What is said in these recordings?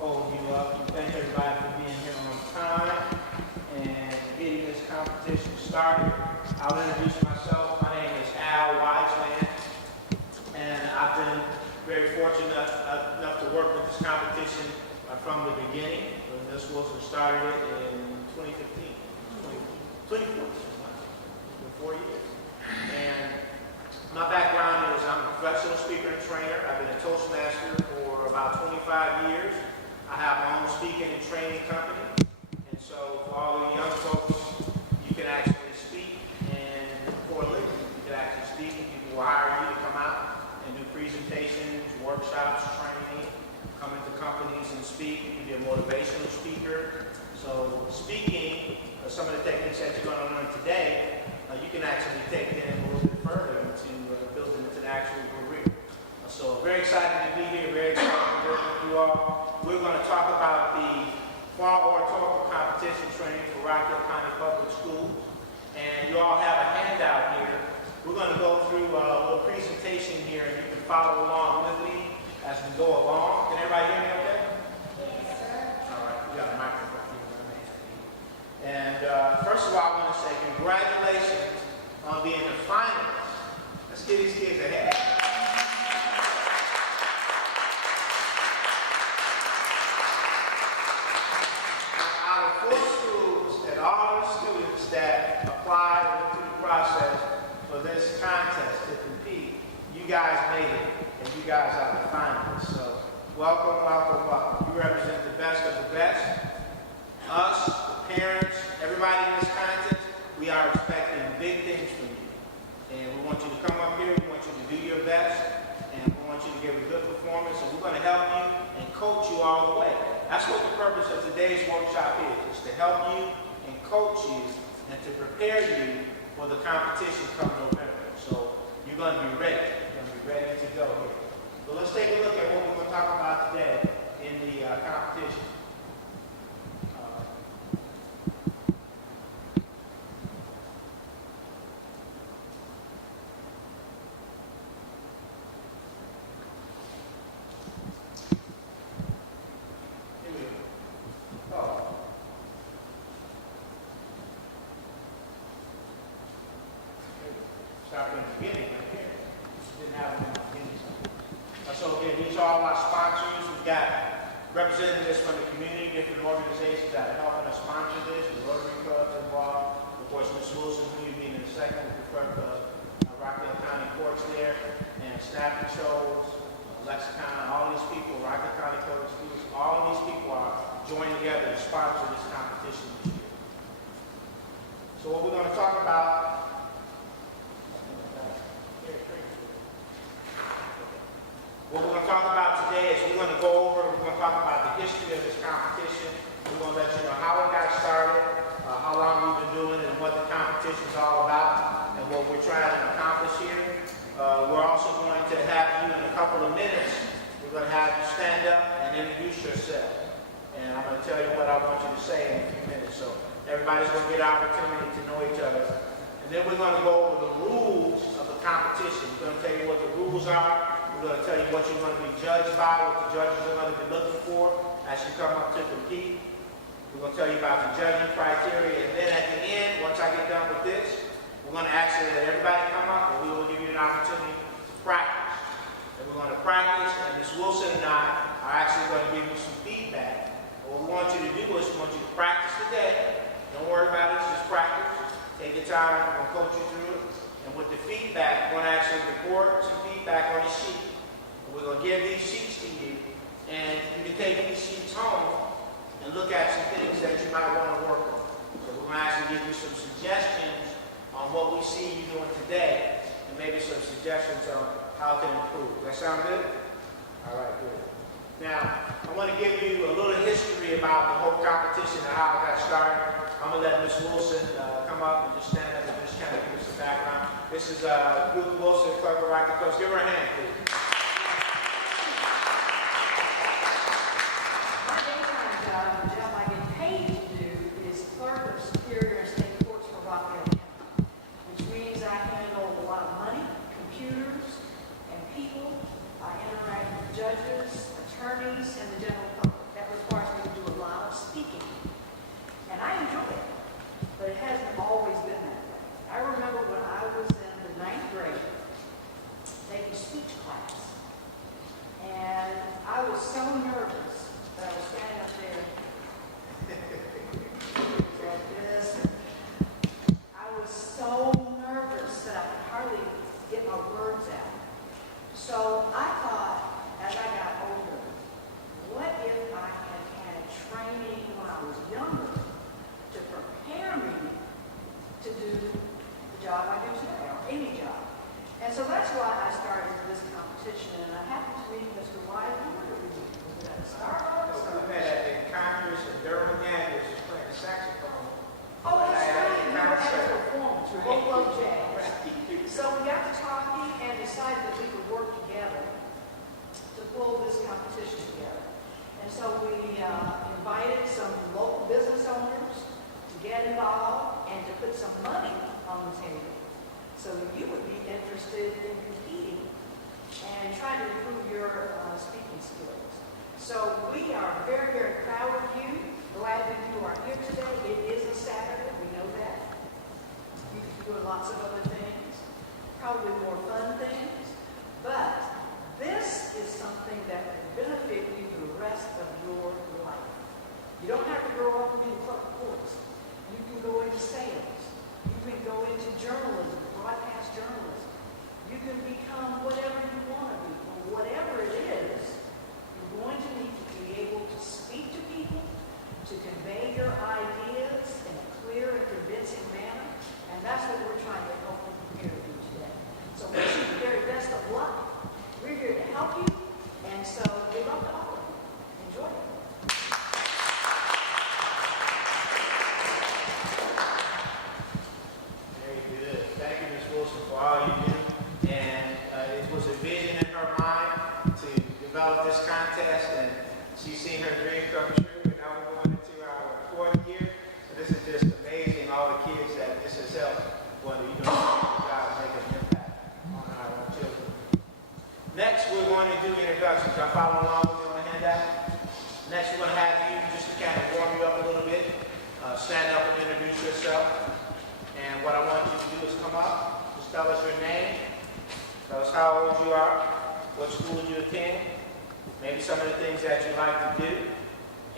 hold you up. And thank everybody for being here on time and getting this competition started. I'll introduce myself. My name is Al Wiseman, and I've been very fortunate enough to work with this competition from the beginning. When Ms. Wilson started it in 2015, 2014, it's been 4 years. And my background is I'm a professional speaker and trainer. I've been a Toastmaster for about 25 years. I have my own speaking and training company. And so for all the young folks, you can actually speak and for a living. You can actually speak and people will hire you to come out and do presentations, workshops, training, come into companies and speak. You can be a motivational speaker. So speaking, some of the techniques that you're going to learn today, you can actually take them a little bit further into building into an actual career. So very excited to be here, very excited to work with you all. We're going to talk about the fall oratorical competition training for Rockdale County Public Schools. And you all have a handout here. We're going to go through a little presentation here, and you can follow along with me as we go along. Can everybody hear me okay? Yes, sir. All right, we got a microphone here. And first of all, I want to say congratulations on being the finalists. Let's give these kids a hand. Out of 4 schools and all the students that applied and went through the process for this contest to compete, you guys made it, and you guys are the finalists. So welcome, welcome, welcome. You represent the best of the best. Us, the parents, everybody in this contest, we are expecting big things from you. And we want you to come up here, we want you to do your best, and we want you to give a good performance, and we're going to help you and coach you all the way. That's what the purpose of today's workshop is to help you and coach you and to prepare you for the competition come November. So you're going to be ready. You're going to be ready to go here. So let's take a look at what we're going to talk about today in the competition. Start from the beginning right here. Didn't have them in the beginning. So again, these are all our sponsors. We've got representatives from the community, different organizations that are helping us sponsor this. The Rotary Club's involved. Of course, Ms. Wilson, who you'll meet in a second, with the Rockdale County Courts there, and Snap and Shows, Lexicon, all these people, Rockdale County Public Schools, all of these people are joined together to sponsor this competition this year. So what we're going to talk about What we're going to talk about today is we're going to talk about the history of this competition. We're going to let you know how it got started, how long we've been doing it, and what the competition is all about, and what we're trying to accomplish here. We're also going to have you in a couple of minutes. We're going to have you stand up and introduce yourself. And I'm going to tell you what I want you to say in a few minutes. So everybody's going to get an opportunity to know each other. And then we're going to go over the rules of the competition. We're going to tell you what the rules are. We're going to tell you what you're going to be judged by, what the judges are going to be looking for as you come up to compete. We're going to tell you about the judging criteria. And then at the end, once I get done with this, we're going to actually let everybody come up and we will give you an opportunity to practice. And we're going to practice, and Ms. Wilson and I are actually going to give you some feedback. What we want you to do is we want you to practice today. Don't worry about it, just practice. Take your time, we're going to coach you through it. And with the feedback, we're going to actually record some feedback on the sheet. We're going to give these sheets to you, and you can take these sheets home and look at some things that you might want to work on. So we're going to actually give you some suggestions on what we see you doing today, and maybe some suggestions on how to improve. Does that sound good? All right, good. Now, I want to give you a little history about the whole competition and how it got started. I'm going to let Ms. Wilson come up and just stand up and just kind of give us some background. This is Ruth Wilson, Clerk of Rockdale Coast. Give her a hand, please. The job I get paid to do is clerk of Superior and State Courts for Rockdale County, which means I handle a lot of money, computers, and people. I interact with judges, attorneys, and the general public. That was was so nervous that I was standing up there like this. I was so nervous that I could hardly get my words out. So I thought, as I got older, what if I had had training when I was younger to prepare me to do the job I do today, or any job? And so that's why I started this competition, and I happened to meet Mr. White. Was it at Starbucks? We met at Conyers and Durham Conyers was playing the saxophone. Oh, that's At right. a We were at a concert. performance. We both love jazz. So we got to talking and decided that we could work together to pull this competition together. And so we invited some local business owners to get involved and to put some money on the table. So you would be interested in competing and trying to improve your speaking skills. So we are very, very proud of you. Glad that you are here today. It is a Saturday, we know that. You can do lots of other things, probably more fun things. But this is something that will benefit you the rest of your life. You don't have to grow up to be a clerk of courts. You can go into sales. You can go into journalism, broadcast journalism. You can become whatever you want to be. But whatever it is, you're going to need to be able to speak to people, to convey your ideas in a clear and convincing manner. And that's what we're trying to help you prepare to do today. So wish you the very best of luck. We're here to help you. And so good luck to all of you. Enjoy it. Very good. Thank you, Ms. Wilson, for all you do. And it was a vision in her mind to develop this contest, and she's seen her dream come true. And now we're going into our fourth year. So this is just amazing, all the kids that this has helped, whether you're doing a good job, make an impact on our own children. Next, we're going to do introductions. Y'all follow along with me on the handout? Next, we're going to have you just to kind of warm you up a little bit. Stand up and introduce yourself. And what I want you to do is come up, just tell us your name, tell us how old you are, what school you attend, maybe some of the things that you like to do.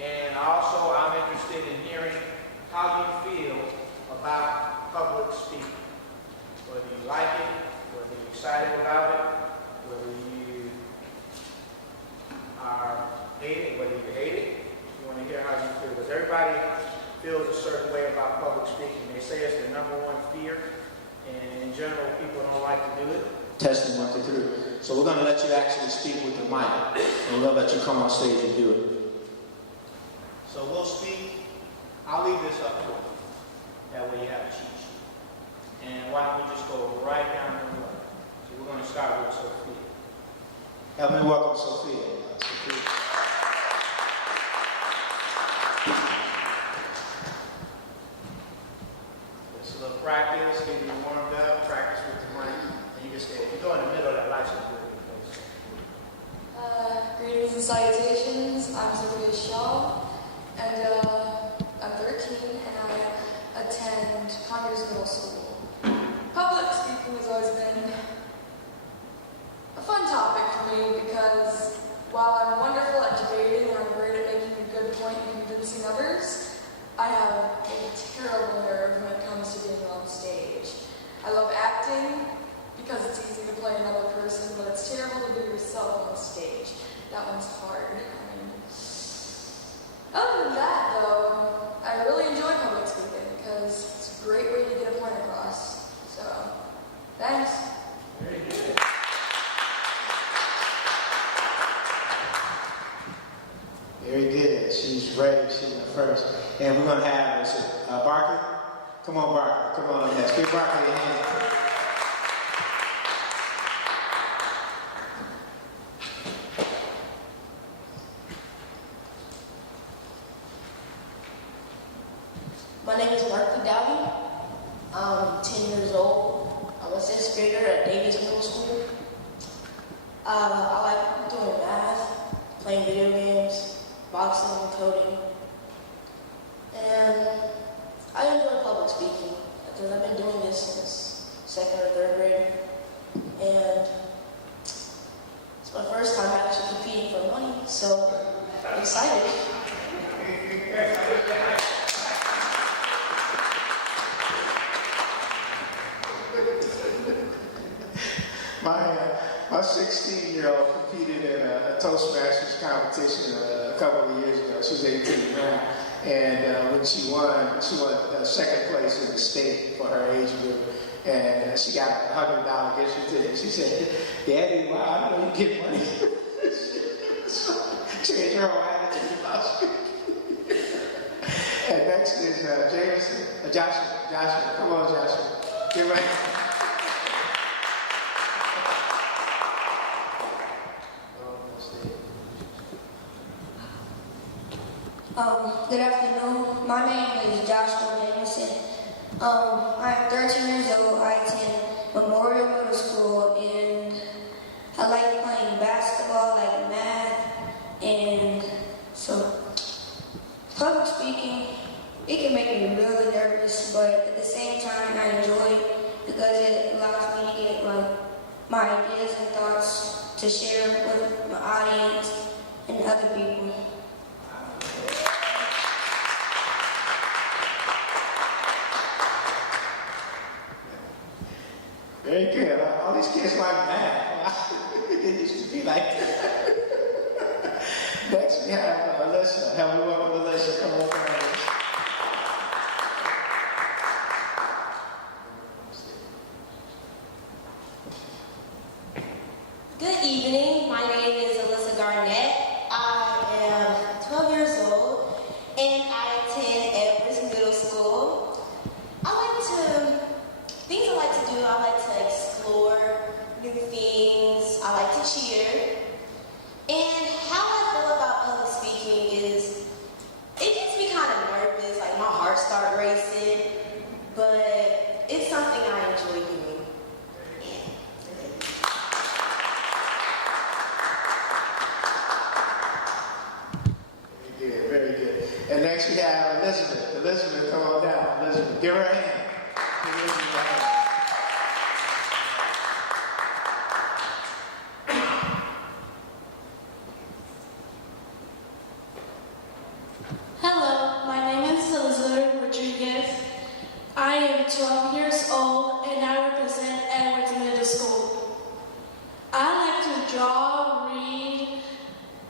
And also, I'm interested in hearing how you feel about public speaking. Whether you like it, whether you're excited about it, whether you hate it, whether you hate it. You want to hear how you feel. Because everybody feels a certain way about public speaking. They say it's the number one fear, and in general, people don't like to do it. Testing 1, 2, 3. So we're going to let you actually speak with the mic, and we'll let you come on stage and do it. So we'll speak. I'll leave this up to you. That way you have a cheat sheet. And why don't we just go right down the line? So we're going to start with Sophia. Help me welcome Sophia. Sophia. Just a little practice, get you warmed up, practice with the mic, and you can stay. If you go in the middle of that light, so good. Greetings and salutations. I'm Sophia Shaw, and I'm 13, and I attend Conyers Middle School. Public speaking has always been a fun topic for me because while I'm wonderful at debating and I'm great at making a good point and convincing others, I have a terrible nerve when it comes to being on stage. I love acting because it's easy to play another person, but it's terrible to be yourself on stage. That one's hard. Other than that, though, I really enjoy public speaking because it's a great way to get a point across. So, thanks. Very good. Very good. She's ready. She's the first. And we're going to have Barkley. Come on, Barkley. Come on. Yes. Give Barkley a hand. My name is Barkley Dowdy. I'm 10 years old. I'm a 6th grader at Davies Middle School. I like doing math, playing video games, boxing, and coding. And I enjoy public speaking because I've been doing this since 2nd or 3rd grade. And it's my first time actually competing for money, so so excited. My 16-year-old competed in a Toastmasters competition a couple of years ago. She's 18 now. And when she won second place in the state for her age group. And she got a $100 gift certificate. She said, "Daddy, wow, I didn't know you get money." Changed her whole attitude about you. And next is Joshua. Come on, Joshua. Give it. Good afternoon. My name is Joshua Jamison. I'm 13 years old. I attend Memorial Middle School, and I like playing basketball, I like math, and so public speaking, it can make me really nervous, but at the same time, I enjoy it because it allows me to get my ideas and thoughts to share with my audience and other people. Very good. All these kids like math. It used to be like that. Next we have Alyssa. Help me welcome Alyssa. Come on, guys. Good evening. My name is Alyssa Garnett. I am 12 years old and I attend Edwards Middle School. Things I like to do, I like to explore new things. I like to cheer. And how I feel about public speaking is, it gets me kind of nervous, like my heart starts racing, but it's something I enjoy doing. Very good. And next we have Elizabeth. Elizabeth, come on down. Elizabeth, give her a hand. Give Elizabeth a hand. Hello, my name is Elizabeth Rodriguez. I am 12 years old and I represent Edwards Middle School. I like to draw, read,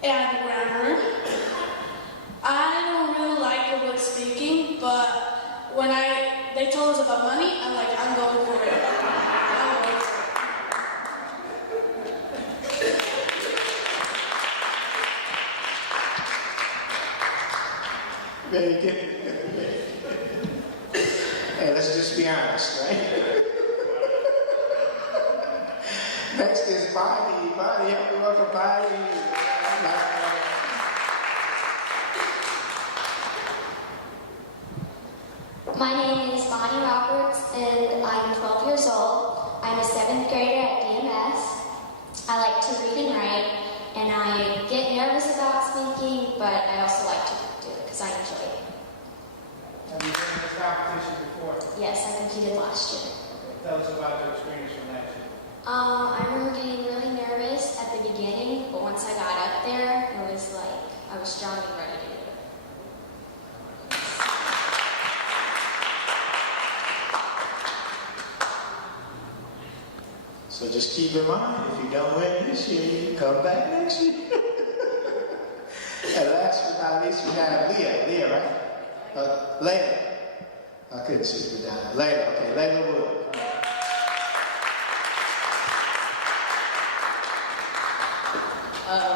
and grammar. I don't really like public speaking, but when they told us about money, I'm going for it. I'm going for it. Very good. Hey, let's just be honest, right? Next is Bonnie. Bonnie, help me welcome Bonnie. My name is Bonnie Roberts, and I'm 12 years old. I'm a 7th grader at DMS. I like to read and write, and I get nervous about speaking, but I also like to do it because I enjoy it. Have you been in this competition before? Yes, I competed last year. Tell us about your experience from last year. I remember getting really nervous at the beginning, but once I got up there, it was like I was strong and ready to do it. So just keep in mind, if you don't win this year, you come back next year. And last but not least, we have Leah. Leah, right? Layla. I couldn't see her down there. Layla, okay. Layla Wood.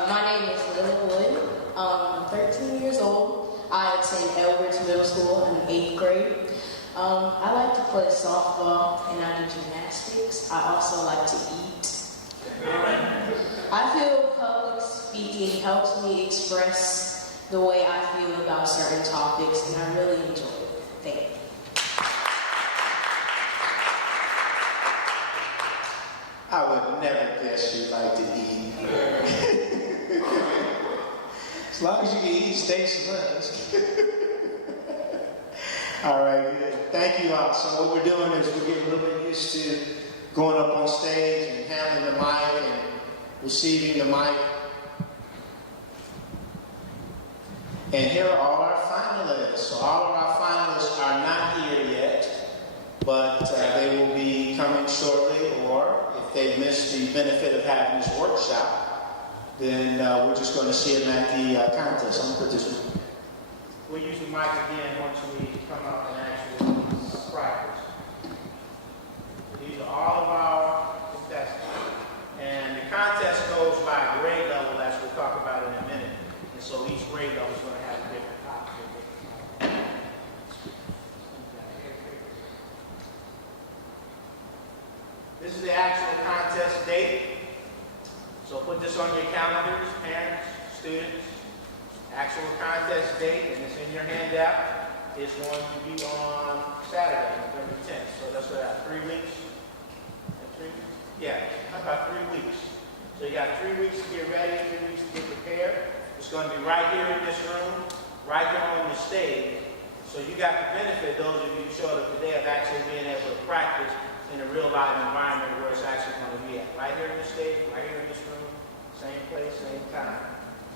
My name is Layla Wood. I'm 13 years old. I attend Edwards Middle School in 8th grade. I like to play softball and I do gymnastics. I also like to eat. I feel public speaking helps me express the way I feel about certain topics, and I really enjoy it. Thank you. I would never guess you'd like to eat. As long as you can eat steaks and lunch. All right, good. Thank you all. So what we're doing is we're getting a little bit used to going up on stage and handling the mic and receiving the mic. And here are all our finalists. So all of our finalists are not here yet, but they will be coming shortly, or if they missed the benefit of having this workshop, then we're just going to see them at the contest. I'm going to put this one. We'll use the mic again once we come up and actually practice. These are all of our contestants. And the contest goes by grade level, as we'll talk about in a minute. And so each grade level is going to have a different topic. This is the actual contest date. So put this on your calendars, parents, students. Actual contest date, and it's in your handout, is going to be on Saturday, November 10th. So that's about 3 weeks. Yeah, about 3 weeks. So you got 3 weeks to get ready, 3 weeks to get prepared. It's going to be right here in this room, right here on the stage. So you got the benefit, those of you who showed up today, of actually being able to practice in a real live environment where it's actually going to be at. Right here in the stage, right here in this room, same place, same time.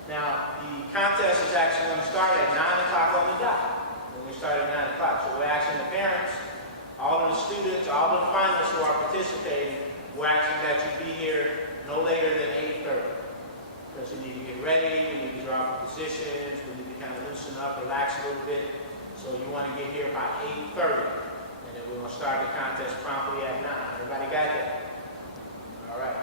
Now, the contest is actually going to start at 9 o'clock on the dot. When we start at 9 o'clock. So we're asking the parents, all of the students, all of the finalists who are participating, we're asking that you be here no later than 8:30. Because you need to get ready, you need to draw up positions, we need to kind of loosen up, relax a little bit. So you want to get here by 8:30. And then we're going to start the contest promptly at 9. Everybody got that? All right.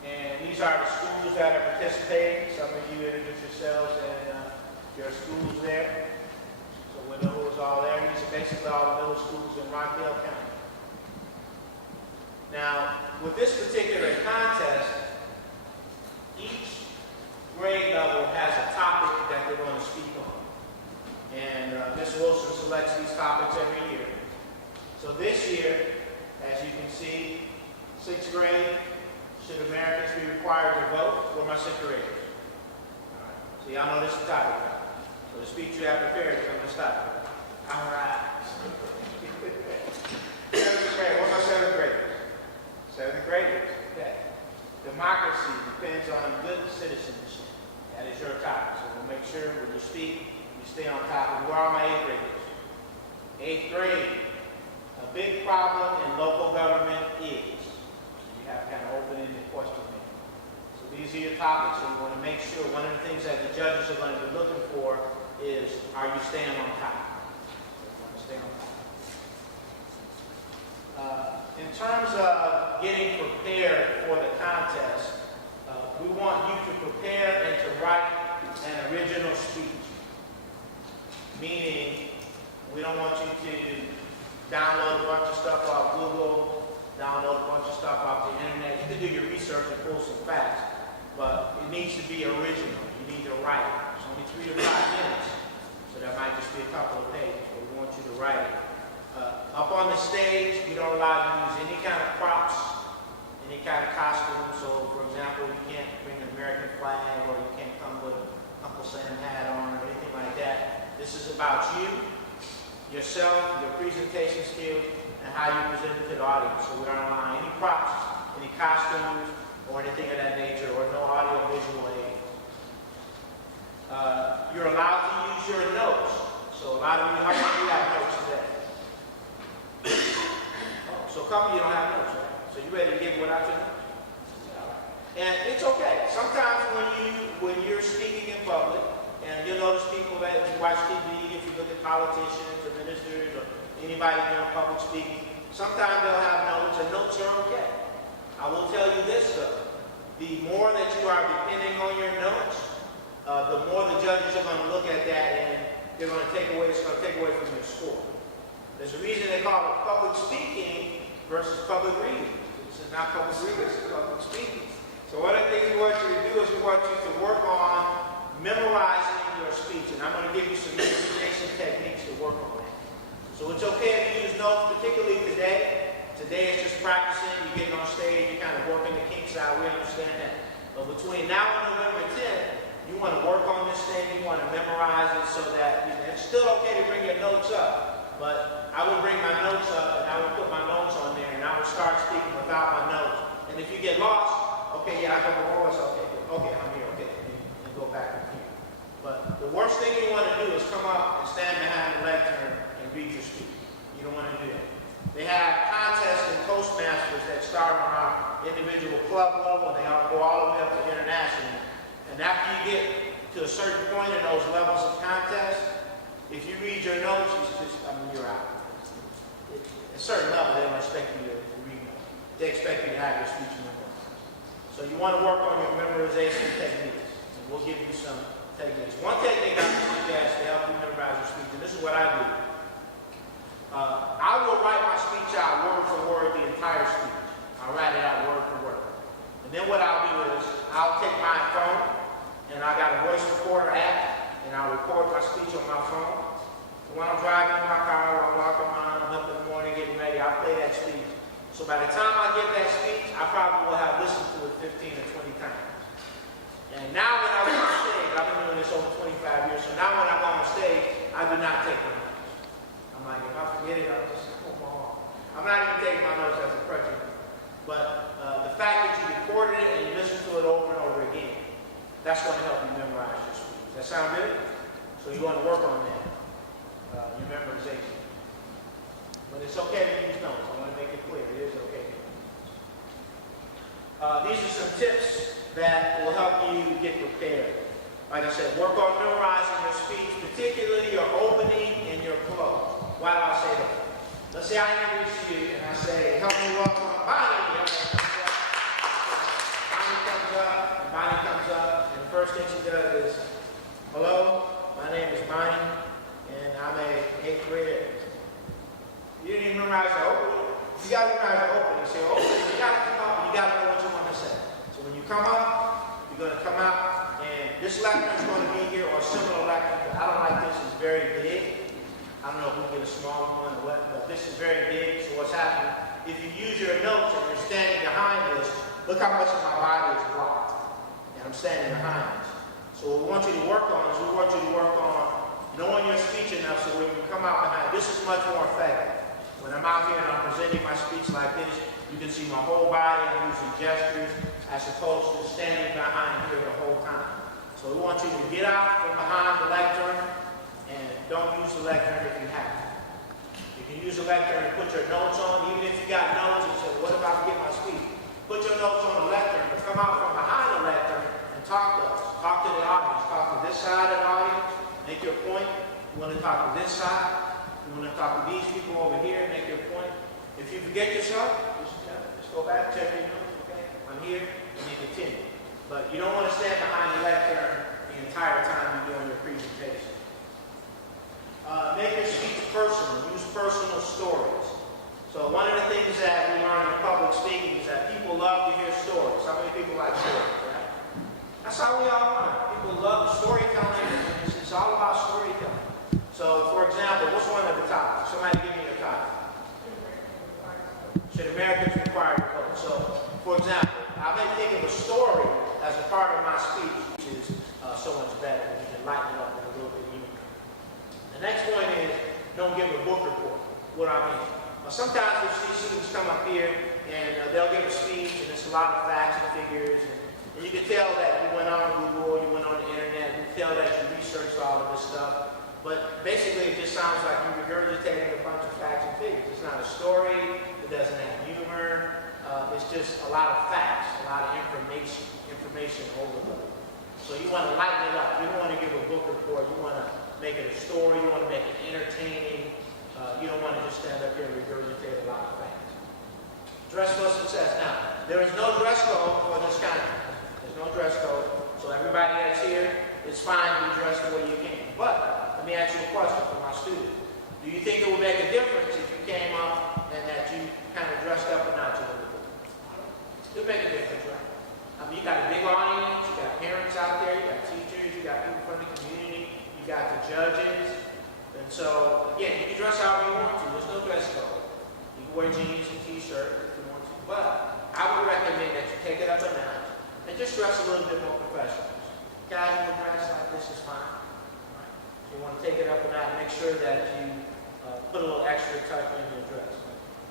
And these are the schools that are participating. Some of you introduce yourselves and your schools there. So we know who's all there. These are basically all the middle schools in Rockdale County. Now, with this particular contest, each grade level has a topic that they're going to speak on. And Ms. Wilson selects these topics every year. So this year, as you can see, 6th grade, should Americans be required to vote? For my 6th graders. All right. So y'all know this is the topic. So the speech you have prepared is on this topic. All right. 7th grade. What are my 7th graders? 7th graders. Okay. Democracy depends on good citizenship. That is your topic. So we'll make sure when you speak, you stay on top. And where are my 8th graders? 8th grade. A big problem in local government is. Have kind of open-ended question here. So these are your topics, and you want to make sure one of the things that the judges are going to be looking for is, are you staying on top? You want to stay on top. In terms of getting prepared for the contest, we want you to prepare and to write an original speech. Meaning, we don't want you to download a bunch of stuff off Google, download a bunch of stuff off the internet. You can do your research and pull some facts, but it needs to be original. You need to write it. It's only 3 to 5 minutes, so that might just be a couple of pages, but we want you to write it. Up on the stage, we don't allow you to use any kind of props, any kind of costume. So, for example, you can't bring an American flag, or you can't come with an Uncle Sam hat on, or anything like that. This is about you, yourself, your presentation skills, and how you present it to the audience. So we aren't allowing any props, any costumes, or anything of that nature, or no audio visual aid. You're allowed to use your notes. So a lot of you, how many of you have notes today? So a couple of you don't have notes, right? So you ready to give without your notes? And it's okay. Sometimes when you're speaking in public, and you'll notice people that if you watch TV, if you look at politicians or ministers or anybody doing public speaking, sometimes they'll have notes, and notes are okay. I will tell you this though, the more that you are depending on your notes, the more the judges are going to look at that, and they're going to take away, it's going to take away from your score. There's a reason they call it public speaking versus public reading. This is not public reading, this is public speaking. So one of the things we want you to do is we want you to work on memorizing your speech, and I'm going to give you some memorization techniques to work on that. So it's okay if you use notes, particularly today. Today is just practicing, you're getting on stage, you're kind of working the kinks out, we understand that. But between now and November 10th, you want to work on this thing, you want to memorize it so that, it's still okay to bring your notes up, but I would bring my notes up and I would put my notes on there and I would start speaking without my notes. And if you get lost, okay, yeah, I got my voice, okay, I'm here, okay, and go back and certain point in those levels of contest, if you read your notes, you're out. At a certain level, they don't expect you to read notes. They expect you to have your speech memorized. So you want to work on your memorization techniques. And we'll give you some techniques. One technique I can suggest to help you memorize your speech, and this is what I do. I will write my speech out word for word, the entire speech. I'll write it out word for word. And then what I'll do is I'll take my phone, and I got a voice recorder app, and I'll record my speech on my phone. So when I'm driving in my car, or I'm walking around, I'm up in the morning getting ready, I'll play that speech. So by the time I get that speech, I probably will have listened to it 15 or 20 times. And now when I go on stage, I've been doing this over 25 years, so now when I go on stage, I do not take my notes. I'm like, if I forget it, I'll just go on. I'm not even taking my notes as a crutch. But the fact that you recorded it and you listen to it over and over again, that's going to help you memorize your speech. Does that sound good? So you want to work on that, your memorization. But it's okay to use notes. I want to make it clear. It is okay to use notes. These are some tips that will help you get prepared. Like I said, work on memorizing your speech, particularly your opening and your close. Why do I say that? Let's say I introduce you and I say, help me welcome Bonnie. Bonnie comes up, and the first thing she does is, hello, my name is Bonnie, and I'm a 8th grader. You didn't even memorize the opening. You got to memorize the opening. You say, opening, you got to come up, and you got to know what you want to say. So when you come up, you're going to come out, and this lectern is going to be here, or a similar lectern, but I don't like this, it's very big. I don't know if we can get a smaller one or what, but this is very big, so what's happening, if you use your notes and you're standing behind this, look how much of my body is blocked. And I'm standing behind this. So what we want you to work on is we want you to work on knowing your speech enough so when you come out behind, this is much more effective. When I'm out here and I'm presenting my speech like this, you can see my whole body, I'm using gestures, as opposed to standing behind here the whole time. So we want you to get out from behind the lectern and don't use the lectern if you have to. You can use the lectern to put your notes on, even if you got notes and say, what if I forget my speech? Put your notes on the lectern, but come out from behind the lectern and talk to us. Talk to the audience. Talk to this side of the audience. Make your point. You want to talk to this side. You want to talk to these people over here. Make your point. If you forget yourself, just go back, check your notes. Okay, I'm here, and you continue. But you don't want to stand behind the lectern the entire time you're doing your presentation. Make your speech personal. Use personal stories. So one of the things that we learn in public speaking is that people love to hear stories. How many people like stories, right? That's how we all learn. People love storytelling. It's all about storytelling. So, for example, what's one of the topics? Somebody give me a topic. Should Americans require to vote? So, for example, I may think of a story as a part of my speech, which is so much better. You can lighten it up with a little bit of humor. The next point is don't give a book report. What do I mean? Sometimes we see students come up here and they'll give a speech and it's a lot of facts and figures and you can tell that you went on Google, you went on the internet, you can tell that you researched all of this stuff. But basically it just sounds like you regurgitating a bunch of facts and figures. It's not a story, it doesn't have humor, it's just a lot of facts, a lot of information overload. So you want to lighten it up. You don't want to give a book report, you want to make it a story, you want to make it entertaining. You don't want to just stand up here and regurgitate a lot of things. Dress for success. Now, there is no dress code for this conference. There's no dress code. So everybody that's here, it's fine to dress the way you can. But let me ask you a question for my students. Do you think it would make a difference if you came up and that you kind of dressed up a notch a little bit? It would make a difference, right? I mean, you got a big audience, you got parents out there, you got teachers, you got people from the community, you got the judges. And so, again, you can dress however you want to. There's no dress code. You can wear jeans and t-shirt if you want to. But I would recommend that you take it up a notch and just dress a little bit more professional. Casual dress like this is fine. Right? You want to take it up a notch and make sure that you put a little extra touch in your dress.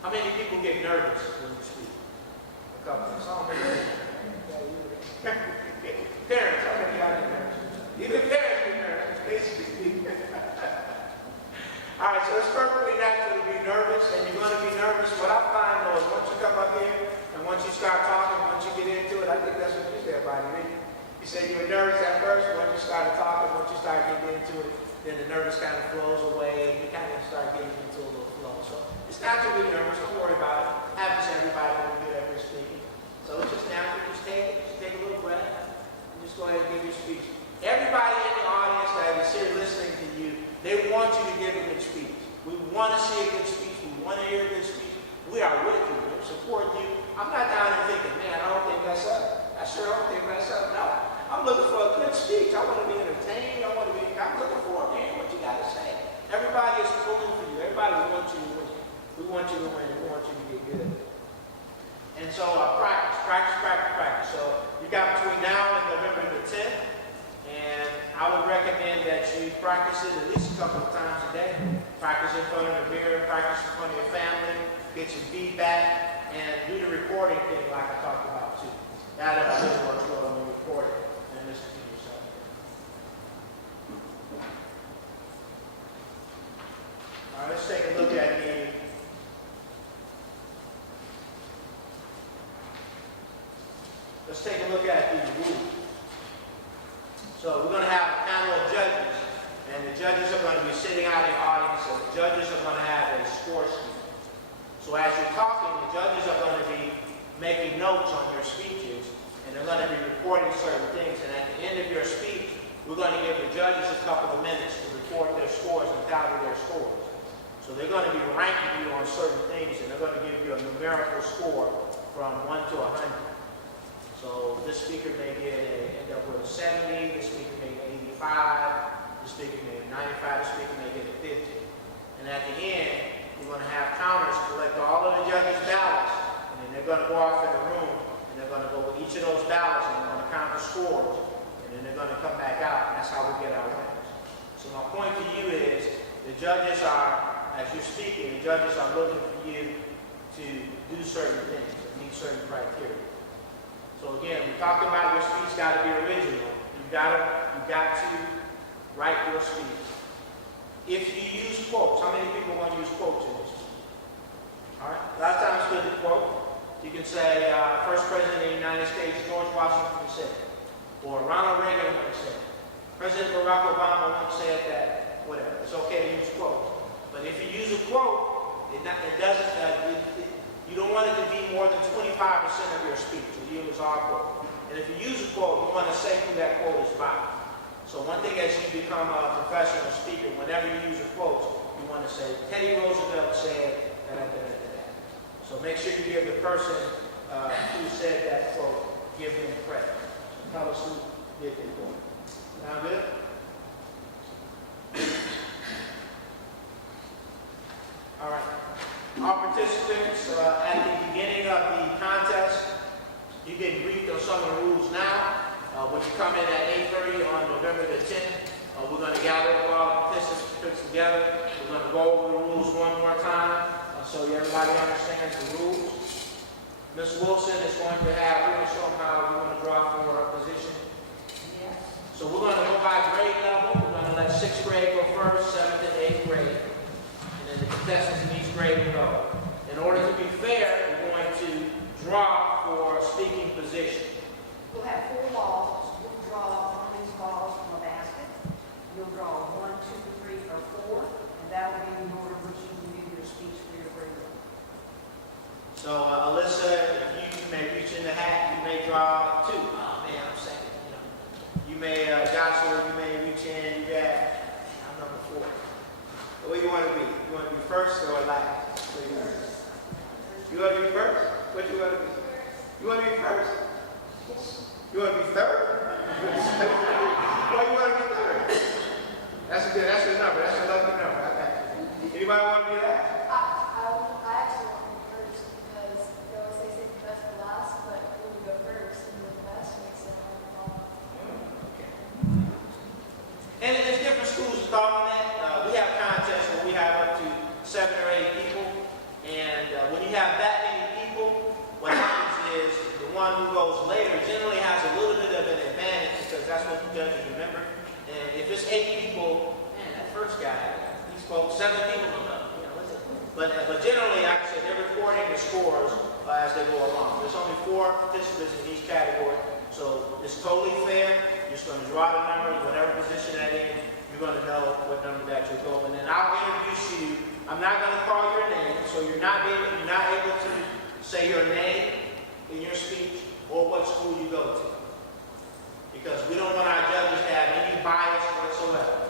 How many people get nervous when you speak? A couple. Some parents, how many of y'all get nervous? Even parents get nervous. Basically. All right, so it's perfectly natural to be nervous, and you're going to be nervous. What I find, though, is once you come up here, and once you start talking, once you get into it, I think that's what you said, Bonnie. You said you were nervous at first, but once you first started talking, once you start getting into it, then the nervous kind of flows away, and you kind of start getting into a little flow. So it's natural to be nervous, don't worry about it. Happens to everybody when we get up here speaking. So it's just natural, just take a little breath, and just go ahead and give your speech. Everybody in the audience that is here listening to you, they want you to give a good speech. We want to see a good speech, we want to hear a good speech. We are with you, we support you. I'm not down there thinking, man, I hope they mess up. I sure hope they mess up. No, I'm looking for a good speech. I want to be entertained. I'm looking for it, man, what you got to say. Everybody is pulling for you. Everybody wants you to win. We want you to win. We want you to get good. And so practice. So you got between now and November the 10th. And I would recommend that you practice it at least a couple of times a day. Practice in front of the mirror, practice in front of your family, get some feedback, and do the recording thing like I talked about too. That really works well when you record it and listen to yourself. All right, let's take a look at the rules. So we're going to have a panel of judges, and the judges are going to be sitting out in the audience, and the judges are going to have a score sheet. So as you're talking, the judges are going to be making notes on your speeches, and they're going to be recording certain things. And at the end of your speech, we're going to give the judges a couple of minutes to record their scores and tally their scores. So they're going to be ranking you on certain things, and they're going to give you a numerical score from 1 to 100. So this speaker may end up with a 70, this speaker may get 85, this speaker may get 95, this speaker may get a 50. And at the end, we're going to have counters collect all of the judges' ballots, and then they're going to go off in the room, and they're going to go with each of those ballots, and they're going to count the scores, and then they're going to come back out, and that's how we get our winners. So my point to you is, the judges are, as you're speaking, the judges are looking for you to do certain things, to meet certain criteria. So again, we talked about your speech got to be original. You got to write your speech. If you use quotes, how many people want to use quotes in this speech? All right. Last time I stood the quote. You can say, first president of the United States, George Washington said, or Ronald Reagan once said, President Barack Obama once said that, whatever. It's okay to use quotes. But if you use a quote, you don't want it to be more than 25% of your speech. You use our quote. And if you use a quote, you want to say who that quote is by. So one thing as you become a professional speaker, whenever you use a quote, you want to say, Teddy Roosevelt said, da-da-da-da-da. So make sure you give the person who said that quote, give them credit. So tell us who did that quote. Sound good? All right. Our participants, at the beginning of the contest, you get briefed on some of the rules now. When you come in at 8:30 on November the 10th, we're going to gather all the participants together. We're going to go over the rules one more time so everybody understands the rules. Ms. Wilson is going to we're going to show them how we're going to draw for a position. Yes. So we're going to go by grade level. We're going to let 6th grade go first, 7th and 8th grade. And then the contestants in each grade will go. In order to be fair, we're going to draw for a speaking position. We'll have 4 balls. You'll draw one of these balls from a basket. You'll draw 1, 2, 3, or 4, and that will be the order in which you can do your speech for your grade level. So, Alyssa, if you may reach in the hat, you may draw 2. Oh man, I'm second. You may, Joshua, you may reach in, you got, I'm number 4. What do you want to be? You want to be first or last? You want to be first? What do you want to be? You want to be first? You want to be third? Why you want to be third? That's a good number. That's a lucky number. I got you. Anybody want to be that? I actually want to be first because they always say save the best for last, but when you go first and you're the best, it makes it hard to follow. Okay. And there's different schools of thought on that. We have contests where we have up to 7 or 8 people. And when you have that many people, what happens is the one who goes later generally has a little bit of an advantage because that's what the judges remember. And if it's 8 people, man, that first guy, he spoke 7 people enough. But generally, like I said, they're recording the scores as they go along. There's only 4 participants in each category. So it's totally fair. You're just going to draw the number, whatever position that in, you're going to know what number that you're going. And then I'll introduce you. I'm not going to call your name, so you're not able to say your name in your speech or what school you go to. Because we don't want our judges to have any bias whatsoever.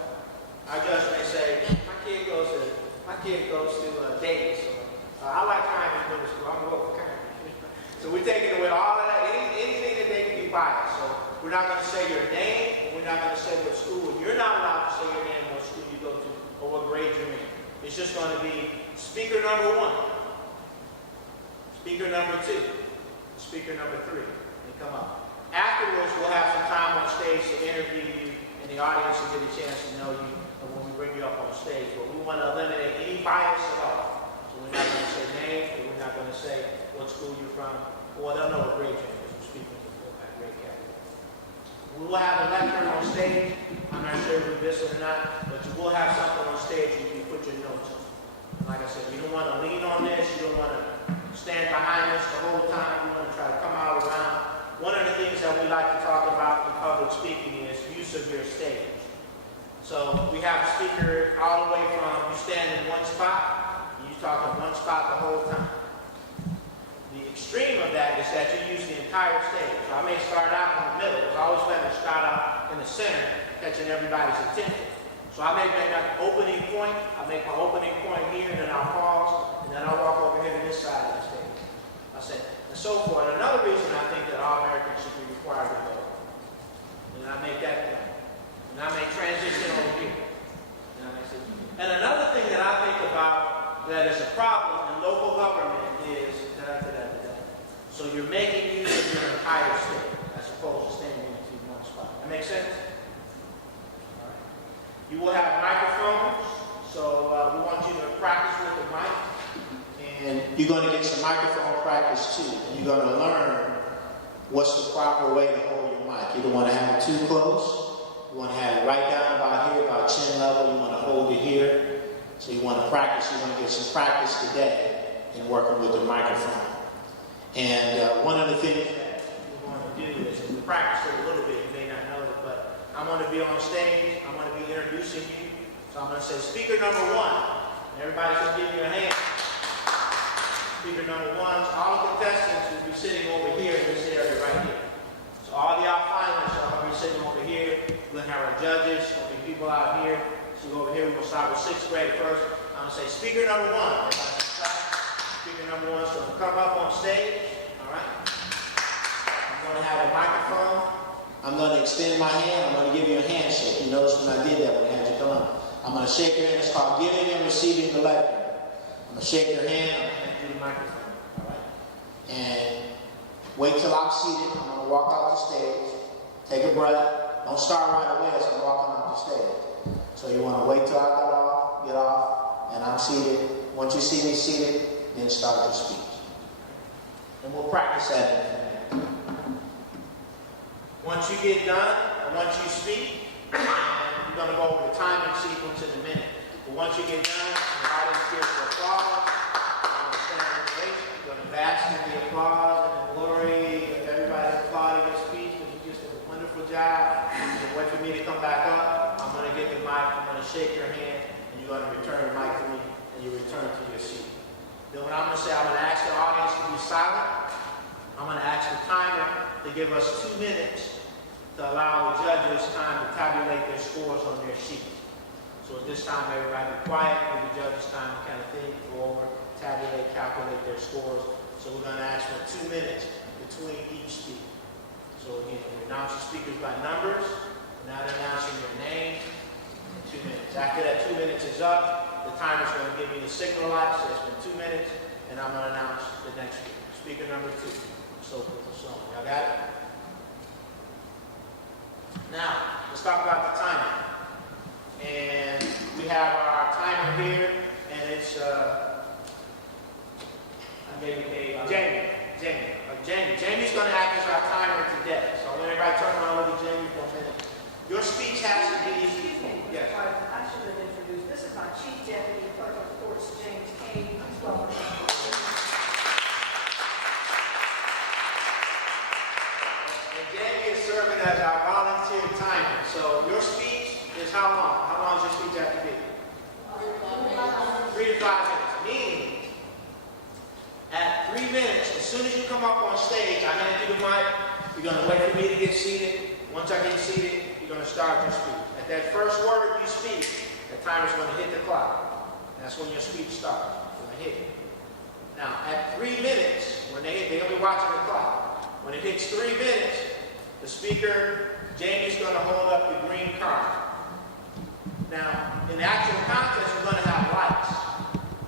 Our judge may say, my kid goes to Davis. I like Conyers Middle School. I'm going to vote for Conyers. So we're taking away all of that, anything that they can be biased. So we're not going to say your name, and we're not going to say what school. You're not allowed to say your name and what school you go to or what grade you're in. It's just going to be speaker number 1, speaker number 2, speaker number 3. They come up. Afterwards, we'll have some time on stage to interview you, and the audience will get a chance to know you when we bring you up on stage. But we want to eliminate any bias at all. So we're not going to say name, and we're not going to say what school you're from. Well, they'll know what grade you're in because we're speaking at grade category. We will have a lecture on stage. I'm not sure if we this or not, but you will have something on stage you can put your notes on. And like I said, you don't want to lean on this. You don't want to stand behind this the whole time. You want to try to come out around. One of the things that we like to talk about in public speaking is use of your stage. So we have a speaker all the way from you stand in one spot, and you talk in one spot the whole time. The extreme of that is that you use the entire stage. So I may start out in the middle. It's always better to start out in the center, catching everybody's attention. So I may make an opening point. I make my opening point here, and then I'll pause, and then I'll walk over here to this side of the stage. I say, and so forth. Another reason I think that all Americans should be required to vote. And I make that point. And I may transition over here. And another thing that I think about that is a problem in local government is So you're making use of your entire state as opposed to standing in one spot. That makes sense? All right. You will have microphones, so we want you to practice with the mic. And you're going to get some microphone practice too. And you're going to learn what's the proper way to hold your mic. You don't want to have it too close. You want to have it right down about here, about chin level. You want to hold it here. So you want to practice. You want to get some practice today in working with the microphone. And one of the things that we're going to do is we practice it a little bit. You may not know it, but I'm going to be on stage. I'm going to be introducing you. So I'm going to say speaker number 1. And everybody's going to give you a hand. Speaker number 1, all the contestants will be sitting over here in this area right here. So all the out finalists are going to be sitting over here. We're going to have our judges, there'll be people out here. So over here, we'll start with 6th grade first. I'm going to say speaker number 1. Everybody stop. Speaker number 1, so come up on stage. All right. I'm going to have a microphone. I'm going to extend my hand. I'm going to give you a handshake. You notice when I did that, when I had you come up. I'm going to shake your hand. It's called giving and receiving the letter. I'm going to shake your hand. The microphone, all right? And wait till I'm seated. I'm going to walk out the stage. Take a breath. Don't start right away as I'm walking out the stage. So you want to wait till I get off, and I'm seated. Once you see me seated, then start your speech. And we'll practice that. Once you get done, and once you speak, we're going to go over the timing sequence in a minute. But once you get done, the audience gives you applause. You're going to bask in the applause and the glory of everybody applauding your speech because you just did a wonderful job. And wait for me to come back up. I'm going to get the mic. I'm going to shake your hand, and you're going to return the mic to me, and you return to your seat. Then what I'm going to say, I'm going to ask the audience to be silent. I'm going to ask the timer to give us 2 minutes to allow the judges time to tabulate their scores on their sheet. So at this time, everybody be quiet, give the judges time to kind of think, go over, tabulate, calculate their scores. So we're going to ask for 2 minutes between each speaker. So again, we announce the speakers by numbers. We're not announcing your name. 2 minutes. After that 2 minutes is up, the timer's going to give me the signal light. So it's been 2 minutes, and I'm going to announce the next speaker. Speaker number 2. So forth and so on. Y'all got it? Now, let's talk about the timer. And we have our timer here, and it's Jamie's going to act as our timer today. So everybody turn around and look at Jamie for a minute. Your speech has to be easy. Yes. I should have introduced. This is my Chief Deputy Clerk of Courts, James Kane. Please welcome him. And Jamie so your speech is how long? How long does your speech have to be? 3 to 5 minutes. Meaning, at 3 minutes, as soon as you come up on stage, I hand you the mic, you're going to wait for me to get seated. Once I get seated, you're going to start your speech. At that first word you speak, the timer's going to hit the clock. And that's when your speech starts. It's going to hit it. Now, at 3 minutes, when they're going to be watching the clock. When it hits 3 minutes, the speaker, Jamie's going to hold up the green card. Now, in the actual contest, we're going to have lights.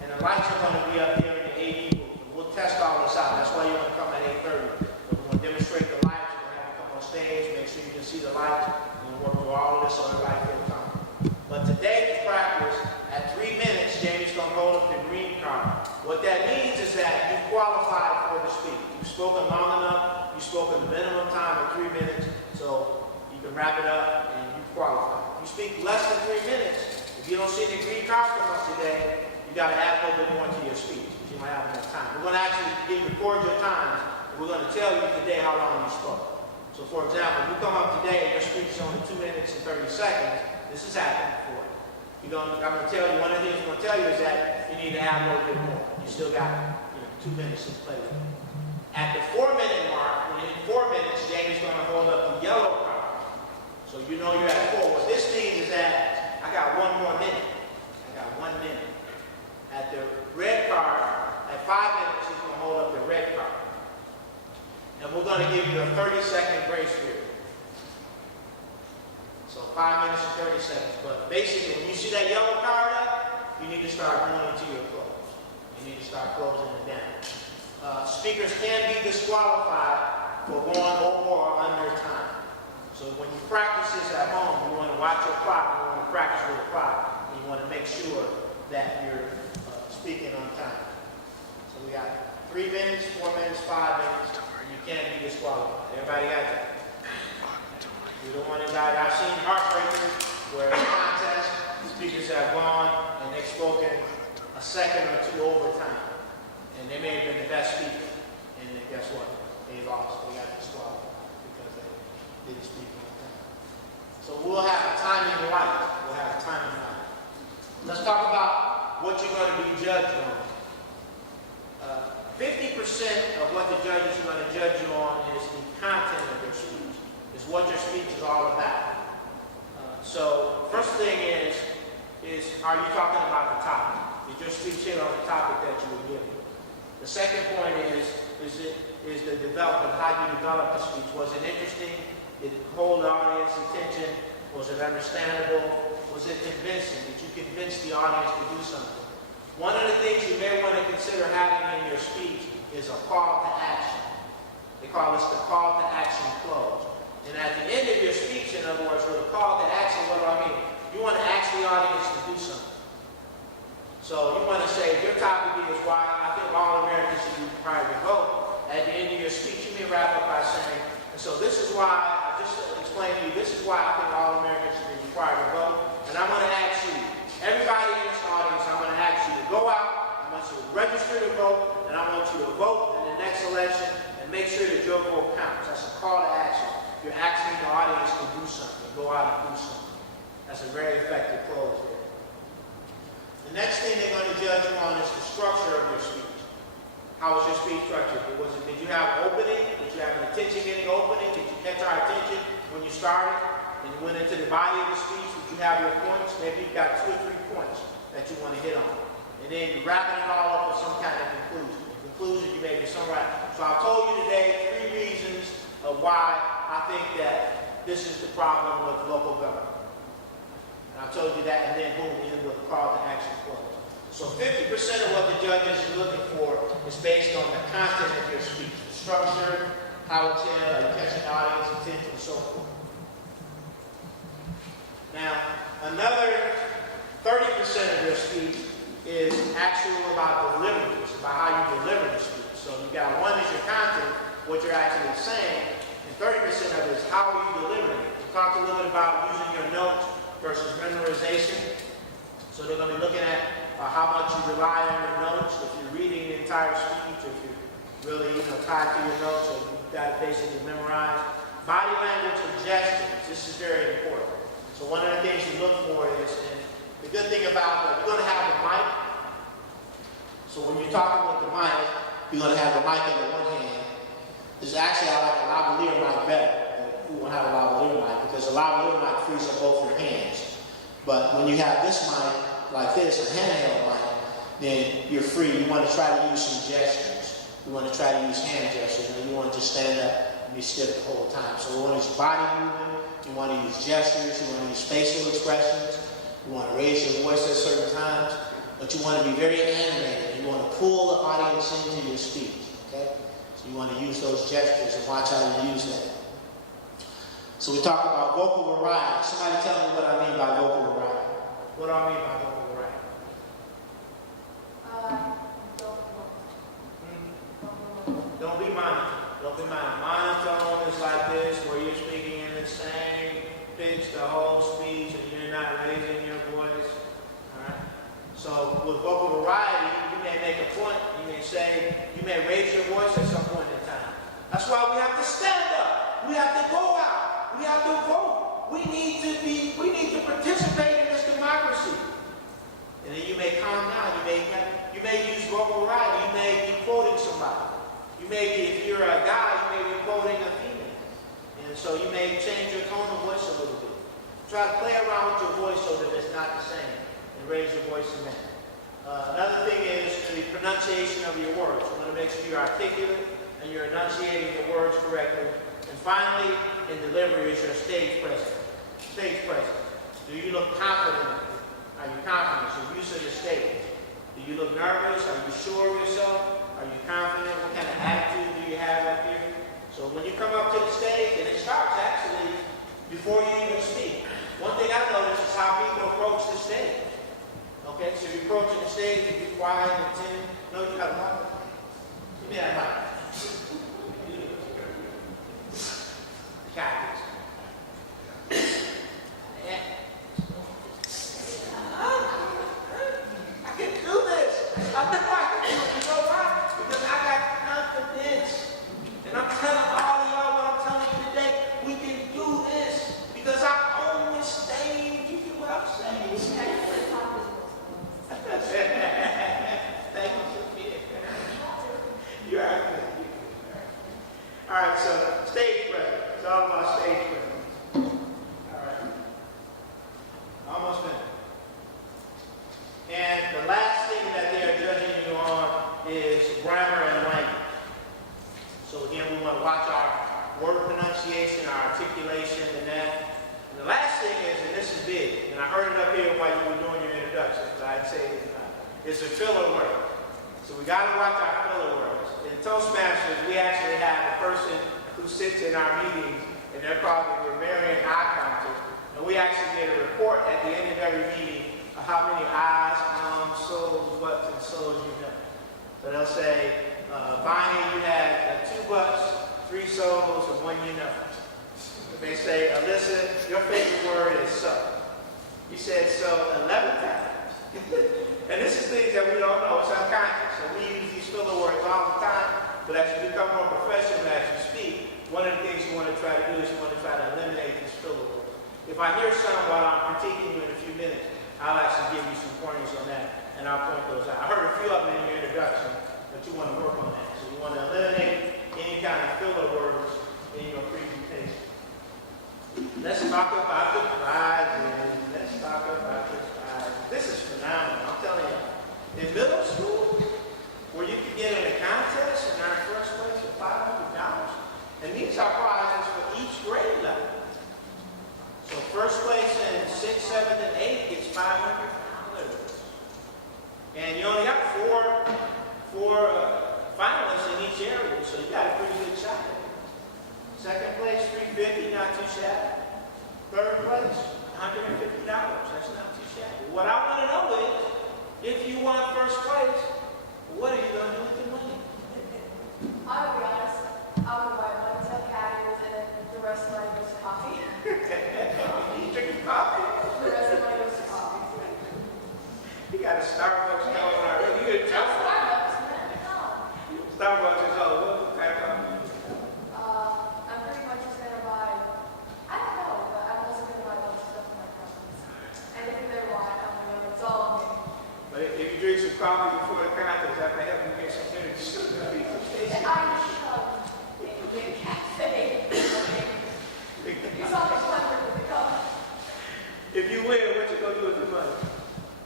And the lights are going to be up here in the AV booth. We'll test all this out. That's why you're going to come at 8:30. We're going to demonstrate the lights. We're going to have you come on stage, make sure you can see the lights. We're going to work through all of this so everybody feels comfortable. But today, to practice, at 3 minutes, Jamie's going to hold up the green card. What that means is that you've qualified for the speech. You've spoken long enough. You've spoken the minimum time of 3 minutes. So you can wrap it up and you've qualified. If you speak less than 3 minutes, if you don't see the green card come up today, you got to add a little bit more to your speech because you don't have enough time. We're going to actually record your time. We're going to tell you today how long you spoke. So for example, if you come up today and your speech is only 2 minutes and 30 seconds, this has happened before. I'm going to tell you, one of the things I'm going to tell you is that you need to add a little bit more. You still got 2 minutes to play with. At the 4-minute mark, when you hit 4 minutes, Jamie's going to hold up the yellow card. So you know you're at 4. What this means is that I got 1 more minute. I got 1 minute. At the red card, at 5 minutes, he's going to hold up the red card. And we're going to give you a 30-second grace period. So 5 minutes and 30 seconds. But basically, when you see that yellow card up, you need to start going into your close. You need to start closing it down. Speakers can be disqualified for going over or under time. So when you practice this at home, you want to watch your clock. You want to practice with the clock. And you want to make sure that you're speaking on time. So we got 3 minutes, 4 minutes, 5 minutes. You can't be disqualified. Everybody got that? You don't want anybody. I've seen heartbreakers where in contest, speakers have gone and they've spoken a second or 2 over time. And they may have been the best speaker. And then guess what? They lost. They got disqualified because they didn't speak on time. So we'll have a timing light. We'll have a timing light. Let's talk about what you're going to be judged on. 50% of what the judges are going to judge you on is the content of your speech. It's what your speech is all about. So first thing is are you talking about the topic? Did your speech hit on the topic that you were giving? The second point is the development, how you develop the speech. Was it interesting? Did it hold the audience attention? Was it understandable? Was it convincing? Did you convince the audience to do something? One of the things you may want to consider having in your speech is a call to action. They call this the call to action close. And at the end of your speech, in other words, with a call to action, what do I mean? You want to ask the audience to do something. So you want to say, if your topic is why I think all Americans should be required to vote, at the end of your speech, you may wrap up by saying, and so this is why, I just explained to you, this is why I think all Americans should be required to vote. And I'm going to ask you, everybody in this audience, I'm going to ask you to go out, I want you to register to vote, and I want you to vote in the next election and make sure that your vote counts. That's a call to action. You're asking the audience to do something, go out and do something. That's a very effective close there. The next thing they're going to judge you on is the structure of your speech. How was your speech structured? Did you have opening? Did you have an attention-getting opening? Did you catch our attention when you started? And you went into the body of the speech? Did you have your points? Maybe you got 2 or 3 points that you want to hit on. And then you're wrapping it all up with some kind of conclusion. In conclusion, you may be summarize. So I've told you today 3 reasons of why I think that this is the problem with local government. And I told you that, and then boom, we end with a call to action close. So 50% of what the judges are looking for is based on the content of your speech, the structure, how it's catching audience attention, and so forth. Now, another 30% of your speech is actually about delivery. It's about how you deliver the speech. So you got one is your content, what you're actually saying, and 30% of it is how are you delivering it. We talked a little bit about using your notes versus memorization. So they're going to be looking at how much you rely on your notes. If you're reading the entire speech, if you're really tied to your notes, or you've got it basically memorized. Body language and gestures. This is very important. good thing about you're going to have the mic. So when you're talking with the mic, you're going to have the mic in the one hand. This is actually, I like a lavalier mic better. We won't have a lavalier mic because a lavalier mic frees up both your hands. But when you have this mic like this, a handheld mic, then you're free. You want to try to use some gestures. You want to try to use hand gestures. And you want to just stand up and be stiff the whole time. So you want to use body movement. You want to use gestures. You want to use facial expressions. You want to raise your voice at certain times. But you want to be very animated. You want to pull the audience into your speech. Okay? So you want to use those gestures and watch how you use them. So we talk about vocal variety. Somebody tell me what I mean by vocal variety. What do I mean by vocal variety? Don't be monotone. Don't be monotone. Monotone is like this, where you're speaking in the same pitch the whole speech and you're not raising your voice. Alright? So with vocal variety, you may make a point, you may say, you may raise your voice at some point in time. That's why we have to stand up. We have to go out. We have to vote. We need to participate in this democracy. And then you may calm down. You may use vocal variety. You may be quoting somebody. You may be, if you're a guy, you may be quoting a female. And so you may change your tone of voice a little bit. Try to play around with your voice so that it's not the same. And raise your voice in that. Another thing is the pronunciation of your words. You want to make sure you're articulate and you're enunciating the words correctly. And finally, in delivery is your stage presence. Stage presence. Do you look confident? Are you confident? So use of the stage. Do you look nervous? Are you sure of yourself? Are you confident? What kind of attitude do you have up here? So when you come up to the stage, and it starts actually before you even speak. One thing I noticed is how people approach the stage. Okay, so you're approaching the stage, you be quiet and timid. No, you got a mic. Give me that mic. Got this. I can do this. I know I can do it. You know why? Because I got confidence. And I'm telling all of y'all what I'm telling you today. We can do this because I own this stage. You get what I'm saying? Thank you, Sophia. You're right. All right, so stage presence. It's all about stage presence. All right. Almost finished. And the last thing that they are judging you on is grammar and language. So again, we want to watch our word pronunciation, our articulation, and that. And the last thing is, and this is big, and I heard it up here while you were doing your introduction, so I'd say it's a filler word. So we got to watch our filler words. In Toastmasters, we actually have a person who sits in our meetings, and they're called the grammarian eye counter. And we actually get a report at the end of every meeting of how many eyes, so's, buts, and so's you know. So they'll say, Bonnie, you had 2 buts, 3 so's, and 1 you know. They say, Alyssa, your favorite word is so. You said so 11 times. And this is things that we don't know. It's unconscious. So we use these filler words all the time. But as you become more professional as you speak, one of the things you want to try to do is you want to try to eliminate these filler words. If I hear some while I'm critiquing you in a few minutes, I'll actually give you some pointers on that, and I'll point those out. I heard a few of them in your introduction, but you want to work on that. So you want to eliminate any kind of filler words in your presentation. Let's talk about the prizes. Let's talk about the prizes. This is phenomenal. I'm telling you. In middle school, where you could get in a contest and earn first place for $500, and these are prizes for each grade level. So first place in 6th, 7th, and 8th gets $500. And you only got four finalists in each area, so you got a pretty good shot. Second place, $350, not too shabby. Third place, $150. That's not too shabby. What I want to know is, if you won first place, what are you going to do with the money? I'll be honest, I'm going to buy 1 ton patties and then the rest of the money goes to coffee. You drinking coffee? The rest of the money goes to coffee. You got a Starbucks going already. You get a Not Starbucks, man. No. Starbucks is all what kind of coffee? I'm pretty much just going to buy, I don't know, but I'm also going to buy lots of stuff for my cousins. And if they're white, I'm going to trying to show the cafe. It's always wondered with the color. If you win, what you gonna do with the money?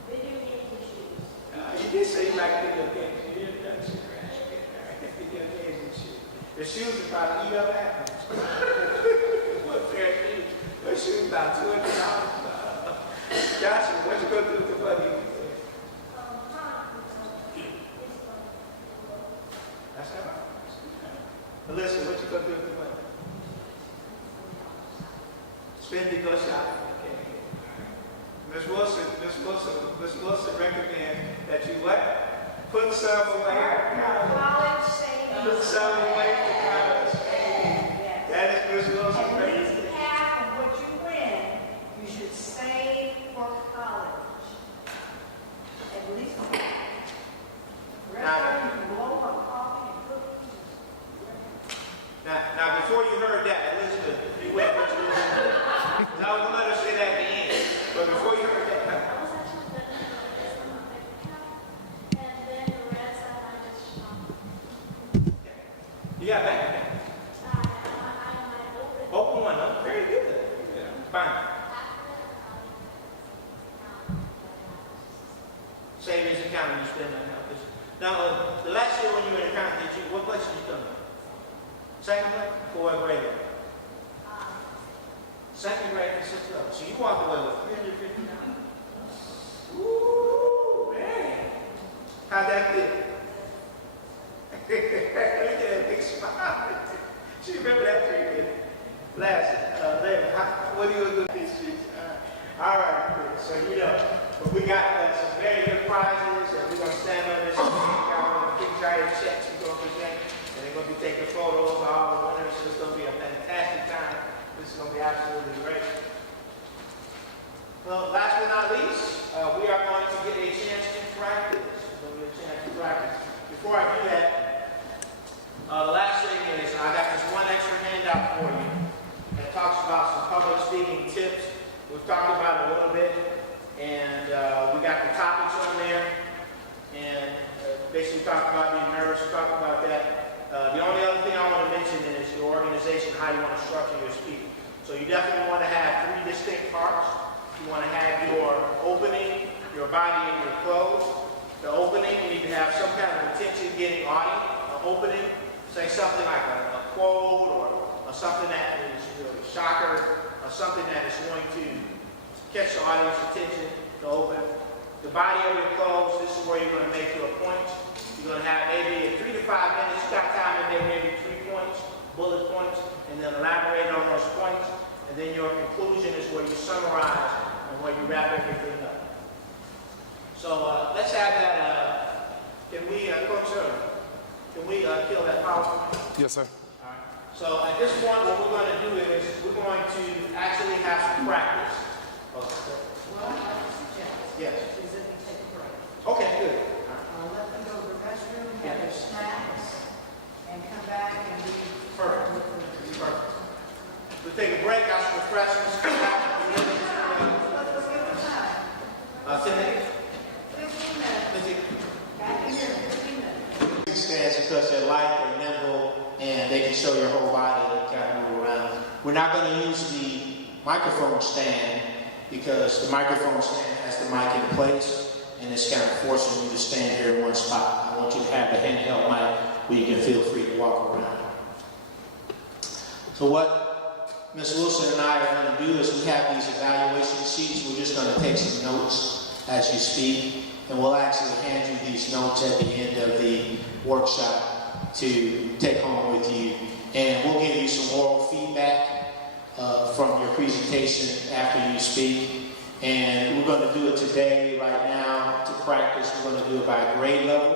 Video games and shoes. You did say you like video games. You didn't done shit, right? All right, video games and shoes. The shoes are probably eat up apples. What pair of shoes? Those shoes about $200. Joshua, what you gonna do with the money? That's all right. Melissa, what you gonna do with the money? Spend it, go shopping. Okay. Miss Wilson recommends that you what? Put some away. College savings. Put some away for college. Yes. That is Miss Wilson's At recommendation. least half of what you win, you should save for college. At least half. The rest of it, you can blow on coffee and cookies. Now, before you heard that, Elizabeth, if you went, what you was going to do? Because I was going to let her say that at the end. But before you heard that, I was actually going to this on my bank account, and then the rest I just shopped. you got back again. I opened Open one up. Very good. Fine. Savings account when you spend that now. Now, the last year when you were in account, what place did you come in? Second grade? Fourth grade? Second grade and sixth grade. So you walked away with $350. Ooh, man. How'd that feel? Look at that big smile. She remember that $350. Last, later, what are you going to do with these sheets? All right, good. So you know, but we got some very good prizes, and we're going to stand on this and big giant checks we're going to present, and they're going to be taking photos of all the winners. So it's going to be a fantastic time. This is going to be absolutely great. Well, last but not least, we are going to get a chance to practice. We're going to get a chance to practice. Before I do that, the last thing is I got this one extra handout for you that talks about some public speaking tips. We've talked about it a little bit, and we got the topics on there, and basically talked about being nervous, we talked about that. The only other thing I want to mention is your organization, how you want to structure your speech. So you definitely want to have 3 distinct parts. You want to have your opening, your body, and your close. The opening, you need to have some kind of attention-getting audience. Opening, say something like a quote or something that is really shocker, or something that is going to catch the audience's attention to open. The body of your close, this is where you're going to make your points. You're going to have maybe in 3 to 5 minutes, you got time in there, maybe 3 points, bullet points, and then elaborate on those points. And then your conclusion is where you summarize and where you wrap everything up. So let's have that. Can we, Coach Shirley? Can we kill that PowerPoint? Yes, sir. All right. So at this point, what we're going to do is we're going to actually have some practice. Well, I'd like to suggest Yes. is that we take a break. Okay, good. Let them go to the restroom, have their snacks, and come back and we. Perfect. Perfect. We'll take a break, got some refreshments. Come back. Let's give them time. 10 minutes? 15 minutes. Back in here, 15 minutes. Stands because they're light, they're nimble, and they can show your whole body and kind of move around. We're not going to use the microphone stand because the microphone stand has the mic in place, and it's kind of forcing you to stand here in one spot. I want you to have the handheld mic where you can feel free to walk around. So what Ms. Wilson and I are going to do is we have these evaluation sheets. We're just going to take some notes as you speak, and we'll actually hand you these notes at the end of the workshop to take home with you. And we'll give you some oral feedback from your presentation after you speak. And we're going to do it today, right now, to practice. We're going to do it by grade level.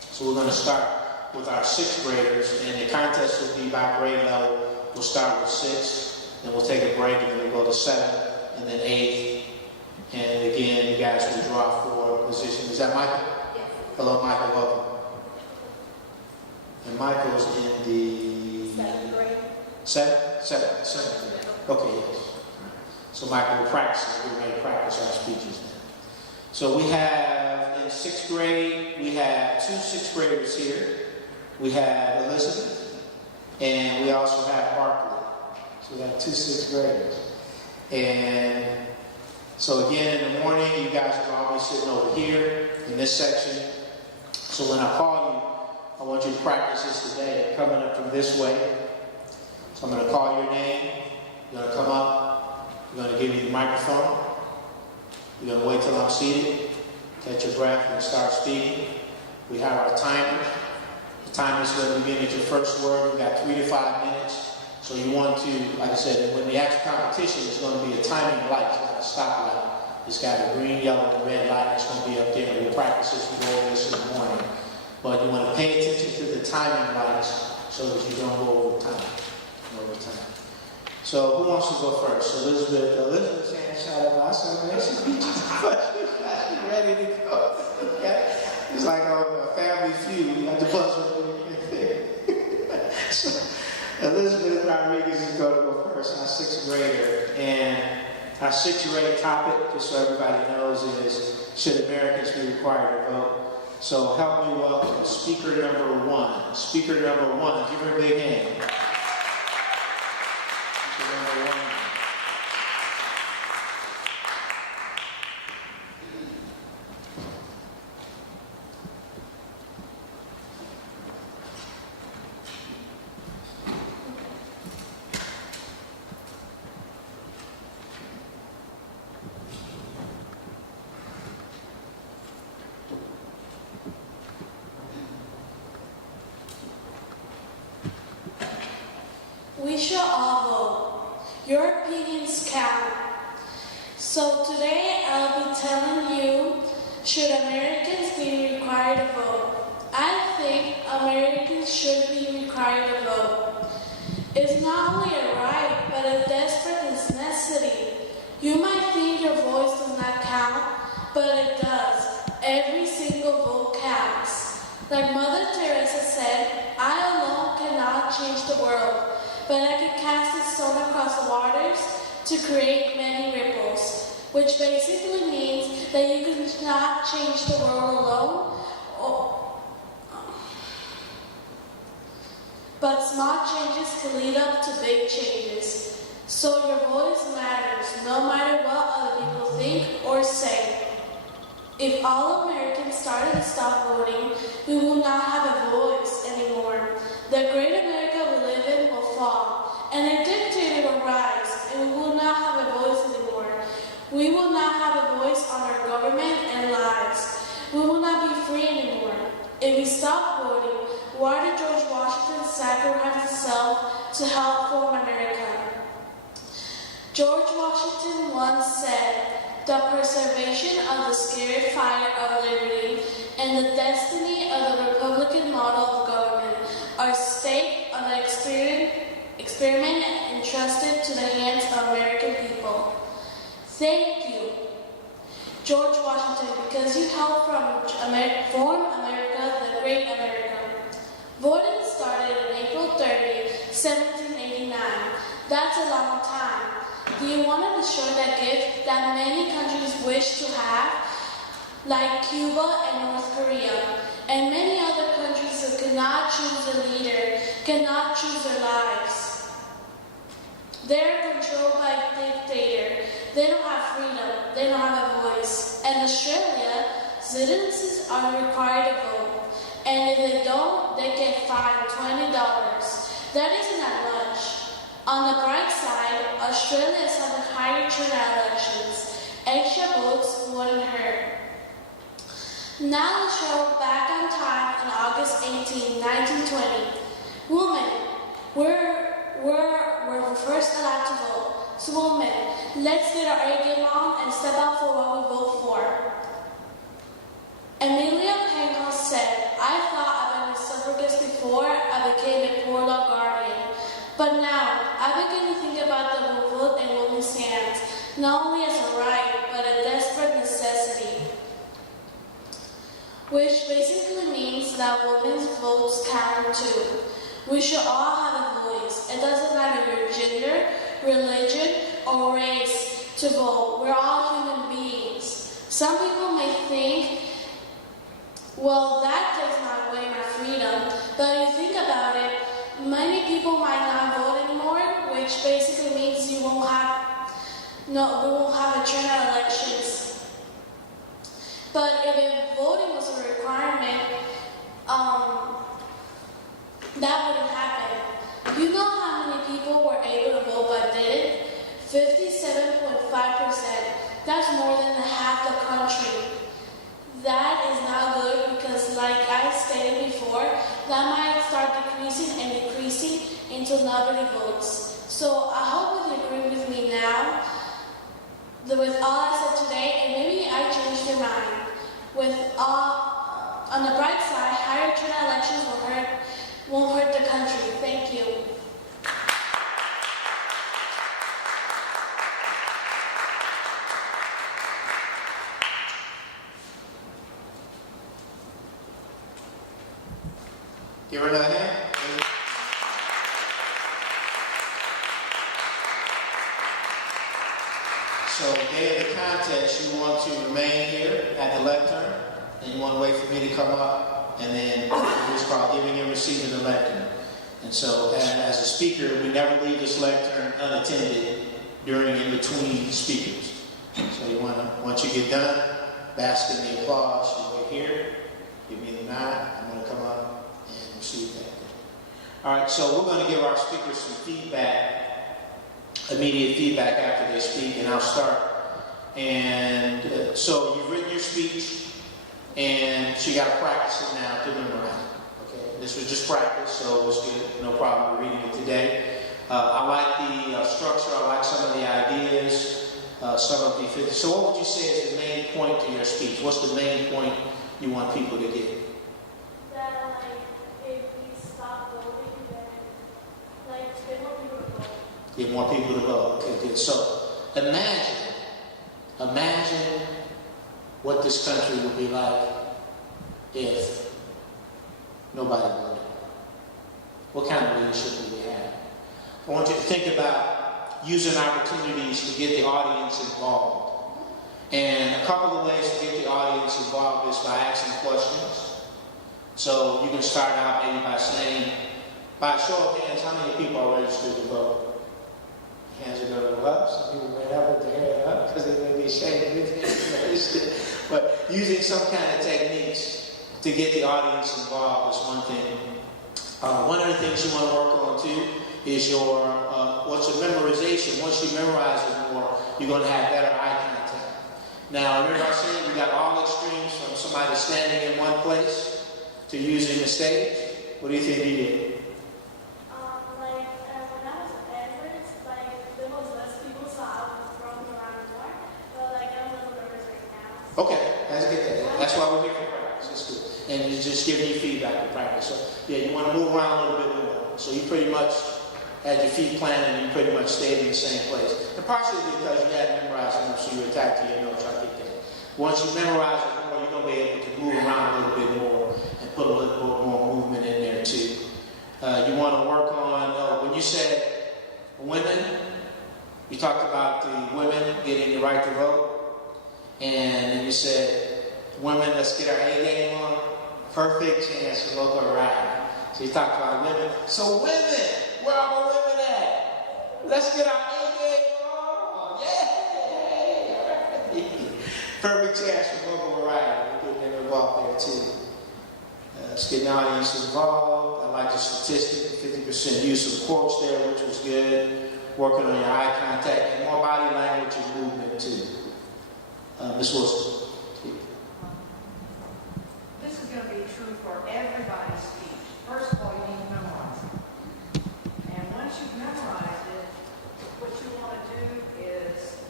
So we're going to start with our 6th graders, and the contest will be by grade level. We'll start with 6, then we'll take a break, and then we'll go to 7, and then 8. And again, you guys will draw for position. Is that Michael? Yes. Hello, Michael. Welcome. And Michael's in the 7th grade. 7th grade. Okay, yes. So Michael will practice. We're going to practice our speeches now. So we have in 6th grade, we have 2 6th graders here. we have Elizabeth, and we also have Barkley. So we have 2 6th graders. And so again, in the morning, you guys are always sitting over here in this section. So when I call you, I want you to practice this today, coming up from this way. So I'm going to call your name. You're going to come up. We're going to give you the microphone. You're going to wait till I'm seated. Catch your breath and start speaking. We have our timer. The timer is going to begin at your first word. We've got 3 to 5 minutes. So you want to, like I said, when the actual competition is going to be a timing light. It's not a stoplight. It's got a green, yellow, and red light. It's going to be up there. We'll practice this. We'll go over this in the morning. But you want to pay attention to the timing lights so that you don't go over time. So who wants to go first? Elizabeth's hand shot up. I said, man, she's ready to go. Okay? It's like a family feud. You have to buzz her. So Elizabeth Rodriguez is going to go first, our 6th grader. And our situated topic, just so everybody knows, is should Americans be required to vote? So help me welcome speaker number 1. Speaker number 1, give her a big hand. Speaker number 1. We should all vote. Your opinions count. So today I'll be telling you, should Americans be required to vote? I think Americans should be required to vote. It's not only a right, but a desperate necessity. You might think your voice does not count, but it does. Every single vote counts. Like Mother Teresa said, I alone cannot change the world, but I can cast a stone across the waters to create many ripples, which basically means that you cannot change the world alone, but small changes can lead up to big changes. So your voice matters, no matter what other people think or say. If all Americans started to stop voting, we will not have a voice anymore. The great America we live in will fall, and a dictator will rise, and we will not have a voice anymore. We will not have a voice on our government and lives. We will not be free anymore. If we stop voting, why did George Washington sacrifice himself to help form America? George Washington once said, "The preservation of the sacred fire of liberty and the destiny of the Republican model of government are staked on the experiment entrusted to the hands of American people." Thank you, George Washington, because you helped form America, the great America. Voting started on April 30, 1789. That's a long time. Do you want to destroy that gift that many countries wish to have, like Cuba and North Korea, and many other countries that cannot choose a leader, cannot choose their lives? They're controlled by a dictator. They don't have freedom. They don't have a voice. And Australia, citizens are required to vote. And if they don't, they get fined $20. That isn't that much. On the bright side, Australia is having higher turnout elections. Extra votes wouldn't hurt. Now let's travel back on time on August 18, 1920. Women, we're first allowed to vote. So women, let's get our A game on and step out for what we vote for. Amelia Pangos said, "I thought I'd been a suffragist before I became a poor law guardian. But now, I begin to think about the vote in women's hands, not only as a right, but a desperate necessity." Which basically means that women's votes count too. We should all have a voice. It doesn't matter your gender, religion, or race to vote. We're all human beings. Some people may think Well, that takes not away my freedom. But if you think about it, many people might not vote anymore, which basically means we won't have a turnout elections. But if voting was a requirement, that wouldn't happen. You know how many people were able to vote but didn't? 57.5%. That's more than half the country. That is not good because, like I stated before, that might start decreasing and decreasing until nobody votes. So I hope you agree with me now with all I said today, and maybe I changed your mind. On the bright side, higher turnout elections won't hurt the country. Thank you. Give her another hand. So, day of the contest, you want to remain here at the lectern, and you want to wait for me to come up, and then it's called giving and receiving the lectern. And so, as a speaker, we never leave this lectern unattended during in between speakers. So, you want to, once you get done, bask in the applause. You get here, give me the nod. I'm going to come up and receive that. All right, so we're going to give our speakers some feedback. Immediate feedback after they speak, and I'll start. And so you've written your speech, and so you got to practice it now to memorize it. Okay, this was just practice, so it's good. No problem with reading it today. I like the structure. I like some of the ideas. Some of the. So what would you say is the main point to your speech? What's the main point you want people to get? That if we stop voting, then they won't be able to vote. Get more people to vote. Okay, good. So imagine what this country would be like if nobody voted. What kind of leadership would we have? I want you to think about using opportunities to get the audience involved. And a couple of ways to get the audience involved is by asking questions. So you can start out maybe by saying, by a show of hands, how many people are registered to vote? Hands are going to go up. Some people may not put their hand up because they may be ashamed of it. But using some kind of techniques to get the audience involved is one thing. One of the things you want to work on too is your memorization. Once you memorize it more, you're going to have better eye contact. Now, remember I said we got all extremes from somebody standing in one place to using the stage. What do you think you did? Okay, that's good. That's why we're here for practice. That's good. And it's just giving you feedback to practice. So, yeah, you want to move around a little bit more. So you pretty much had your feet planted and you pretty much stayed in the same place. And partially because you hadn't memorized enough, so you were attached to your notes. I get that. Once you memorize it more, you're going to be able to move around a little bit more and put a little bit more movement in there too. You want to work on, when you said women, you talked about the women getting the right to vote. And then you said, women, let's get our A game on. Perfect chance for local ride. So you talked about women. So women, where are the women at? Let's get our A game on. Yay! Perfect chance for local ride. We're getting them involved there too. Let's get the audience involved. I like the statistic, 50% use of quotes there, which was good. Working on your eye contact and more body language and movement too. Ms. Wilson. This is going to be true for everybody's speech. First of all, you need to memorize it. And once you've memorized it, what you want to do is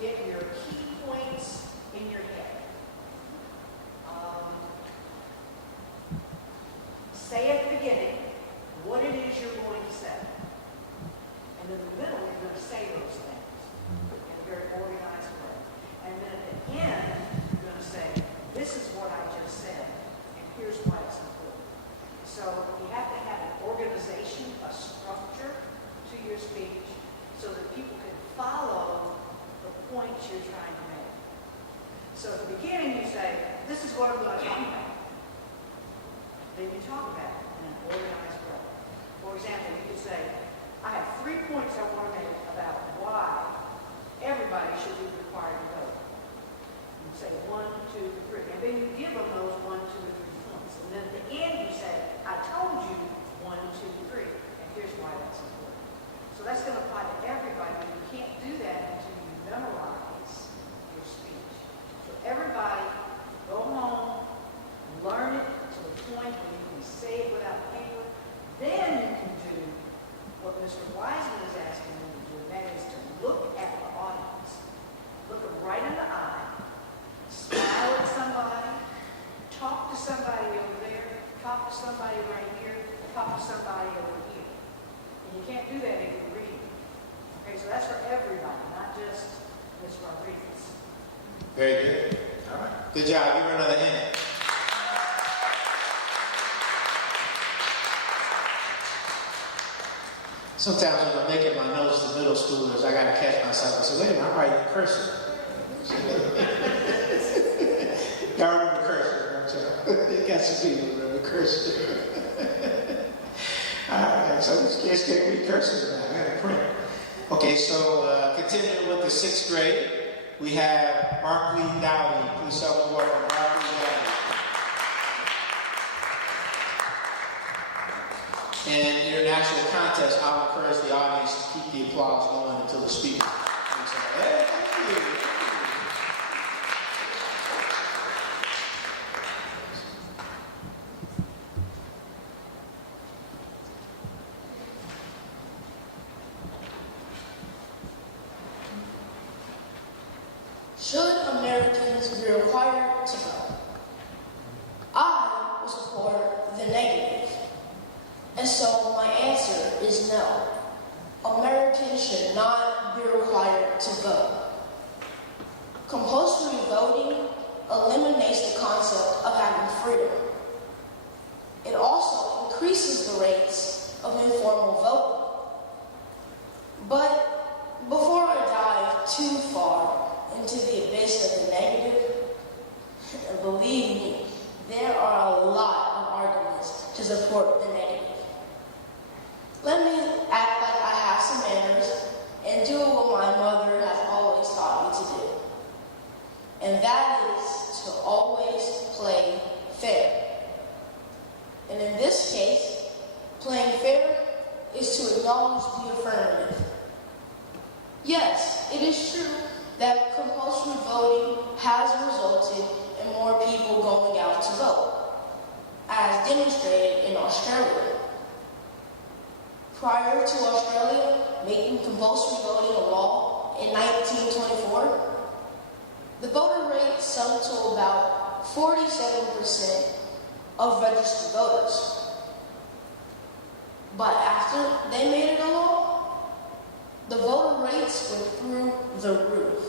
get your key points in your head. Say at the beginning what it is you're going to say. And in the middle, you're going to say those things in a very organized way. And then at the end, you're going to say, this is what I just said, and here's why it's important. So you have to have an organization, a structure to your speech so that people can follow the points you're trying to make. So at the beginning, you say, this is what I'm going to talk about. then you talk about it in an organized way. For example, you could say, I have 3 points I want to make about why everybody should be required to vote. You say 1, 2, 3, and then you give them those 1, 2, or 3 points. And then at the end you say, I told you 1, 2, 3, and here's why that's important. So that's going to apply to everybody, but you can't do that until you memorize your speech. So everybody, go home, learn it to the point where you can say it without paper. Then you can do what Mr. Wiseman is asking you to do, and that is to look at the audience. Look them right in the eye, smile at somebody, talk to somebody over there, talk to somebody right here, talk to somebody over here. And you can't do that if you're reading. Okay, so that's for everybody, not just Ms. Rodriguez. Very good. All right. Good job. Give her another hand. Sometimes when I'm making my notes to middle schoolers, I got to catch myself. I say, wait a minute, I'm writing cursive. Y'all remember cursive, don't you? Got some people remember cursive. All right, so these kids can't read cursive now. I got to print. Okay, so continuing with the 6th grade, we have Markley Dowdy. Please help me welcome Markley Dowdy. In international contests, I'll encourage the audience to keep the applause going until the speaker. Hey, thank you. Should Americans be required to vote? I will support the negative. And so my answer is no. Americans should not be required to vote. Compulsory voting eliminates the concept of having freedom. It also increases the rates of informal voting. But before I dive too far into the abyss of the negative, believe me, there are a lot of arguments to support the negative. Let me act like I have some manners and do what my mother has always taught me to do. And that is to always play fair. And in this case, playing fair is to acknowledge the affirmative. Yes, it is true that compulsory voting has resulted in more people going out to vote, as demonstrated in Australia. Prior to Australia making compulsory voting a law in 1924, the voter rate settled to about 47% of registered voters. But after they made it a law, the voter rates went through the roof.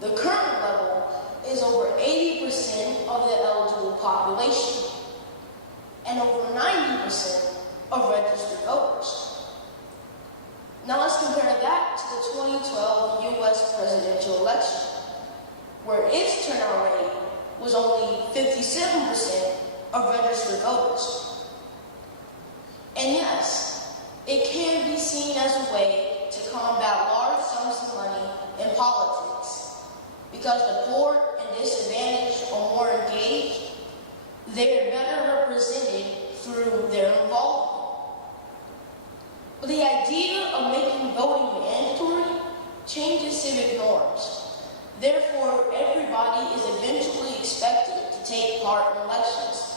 The current level is over 80% of the eligible population and over 90% of registered voters. Now let's compare that to the 2012 U.S. presidential election, where its turnout rate was only 57% of registered voters. And yes, it can be seen as a way to combat large sums of money in politics, because the poor and disadvantaged are more engaged, they are better represented through their involvement. But the idea of making voting mandatory changes civic norms. Therefore, everybody is eventually expected to take part in elections.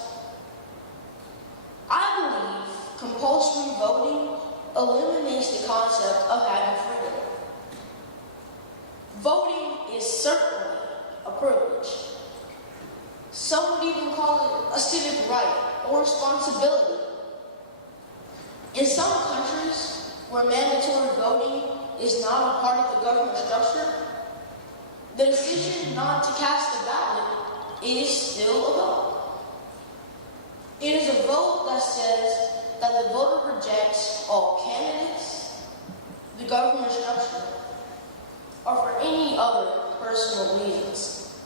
I believe compulsory voting eliminates the concept of having freedom. Voting is certainly a privilege. Some would even call it a civic right or responsibility. In some countries where mandatory voting is not a part of the government structure, the decision not to cast a ballot is still a vote. It is a vote that says that the voter rejects all candidates, the government structure, or for any other personal reasons.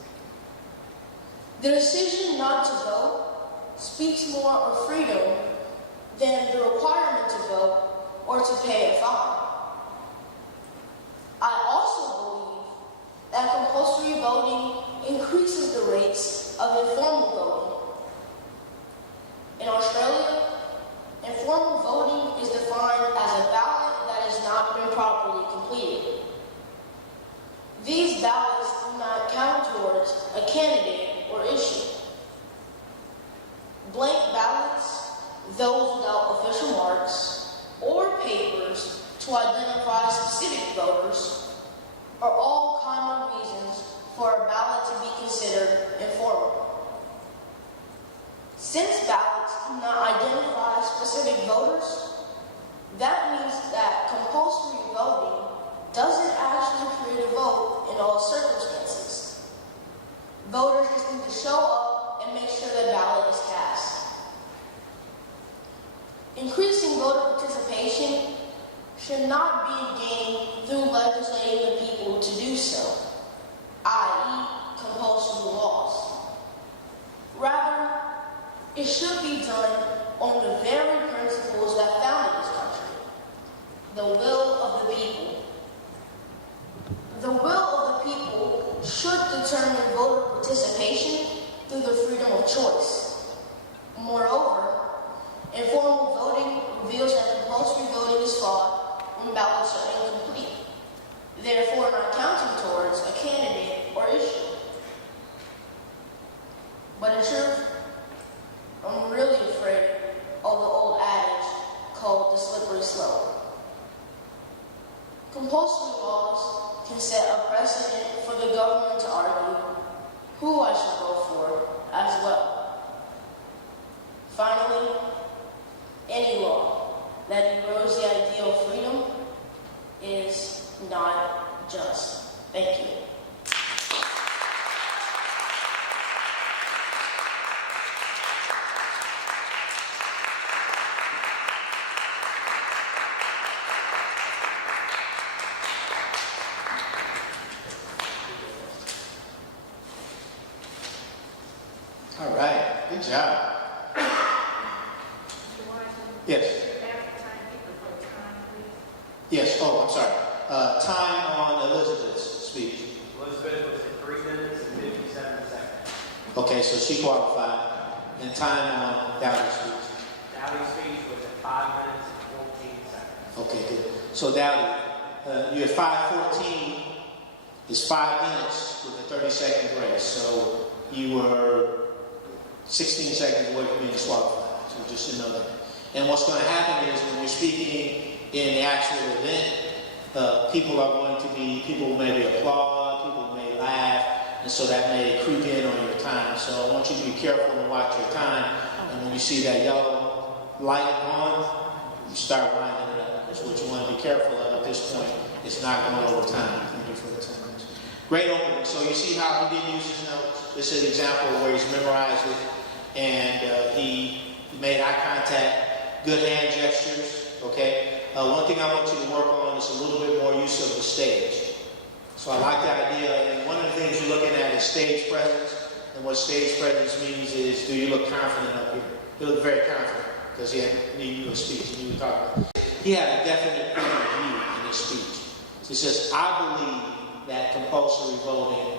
The decision not to vote speaks more of freedom than the requirement to vote or to pay a fine. I also believe that compulsory voting increases the rates of informal voting. In Australia, informal voting is defined as a ballot that has not been properly completed. These ballots do not count towards a candidate or issue. Blank ballots, those without official marks or papers to identify specific voters, are all common reasons for a ballot to be considered informal. Since ballots do not identify specific voters, that means that compulsory voting doesn't actually create a vote in all circumstances. Voters just need to show up and make sure their ballot is cast. Increasing voter participation should not be gained through legislating the people to do so, i.e., compulsory laws. Rather, it should be done on the very principles that founded this country, the will of the people. The will of the people should determine voter participation through the freedom of choice. Moreover, informal voting reveals that compulsory voting is flawed when ballots are incomplete, therefore not counting towards a candidate or issue. But in truth, I'm really afraid of the old adage called the slippery slope. Compulsory laws can set a precedent for the government to argue who I should vote for as well. Finally, any law that erodes the idea of freedom is not just. Thank you. All right, good job. Yes. Yes, oh, I'm sorry. Time on Elizabeth's speech. Elizabeth was at 3 minutes and 57 seconds. Okay, so she qualified. And time on Dowdy's speech. Dowdy's speech was at 5 minutes and 14 seconds. Okay, good. So Dowdy, you at 5:14 is 5 minutes with a 30-second grace. So you were 16 seconds away from being disqualified. So just to know that. And what's going to happen is when you're speaking in the actual event, people maybe applaud, people may laugh, and so that may creep in on your time. So I want you to be careful and watch your time. And when you see that yellow light on, you start winding it up. That's what you want to be careful of at this point. It's not going over time. Thank you for the time. Great opening. So you see how he didn't use his notes. This is an example where he's memorized it, and he made eye contact, good hand gestures. Okay. One thing I want you to work on is a little bit more use of the stage. So I like the idea, and one of the things you're looking at is stage presence. And what stage presence means is, do you look confident up here? You look very confident because he need you a speech. And you were talking about. He had a definite point of view in his speech. So he says, "I believe that compulsory voting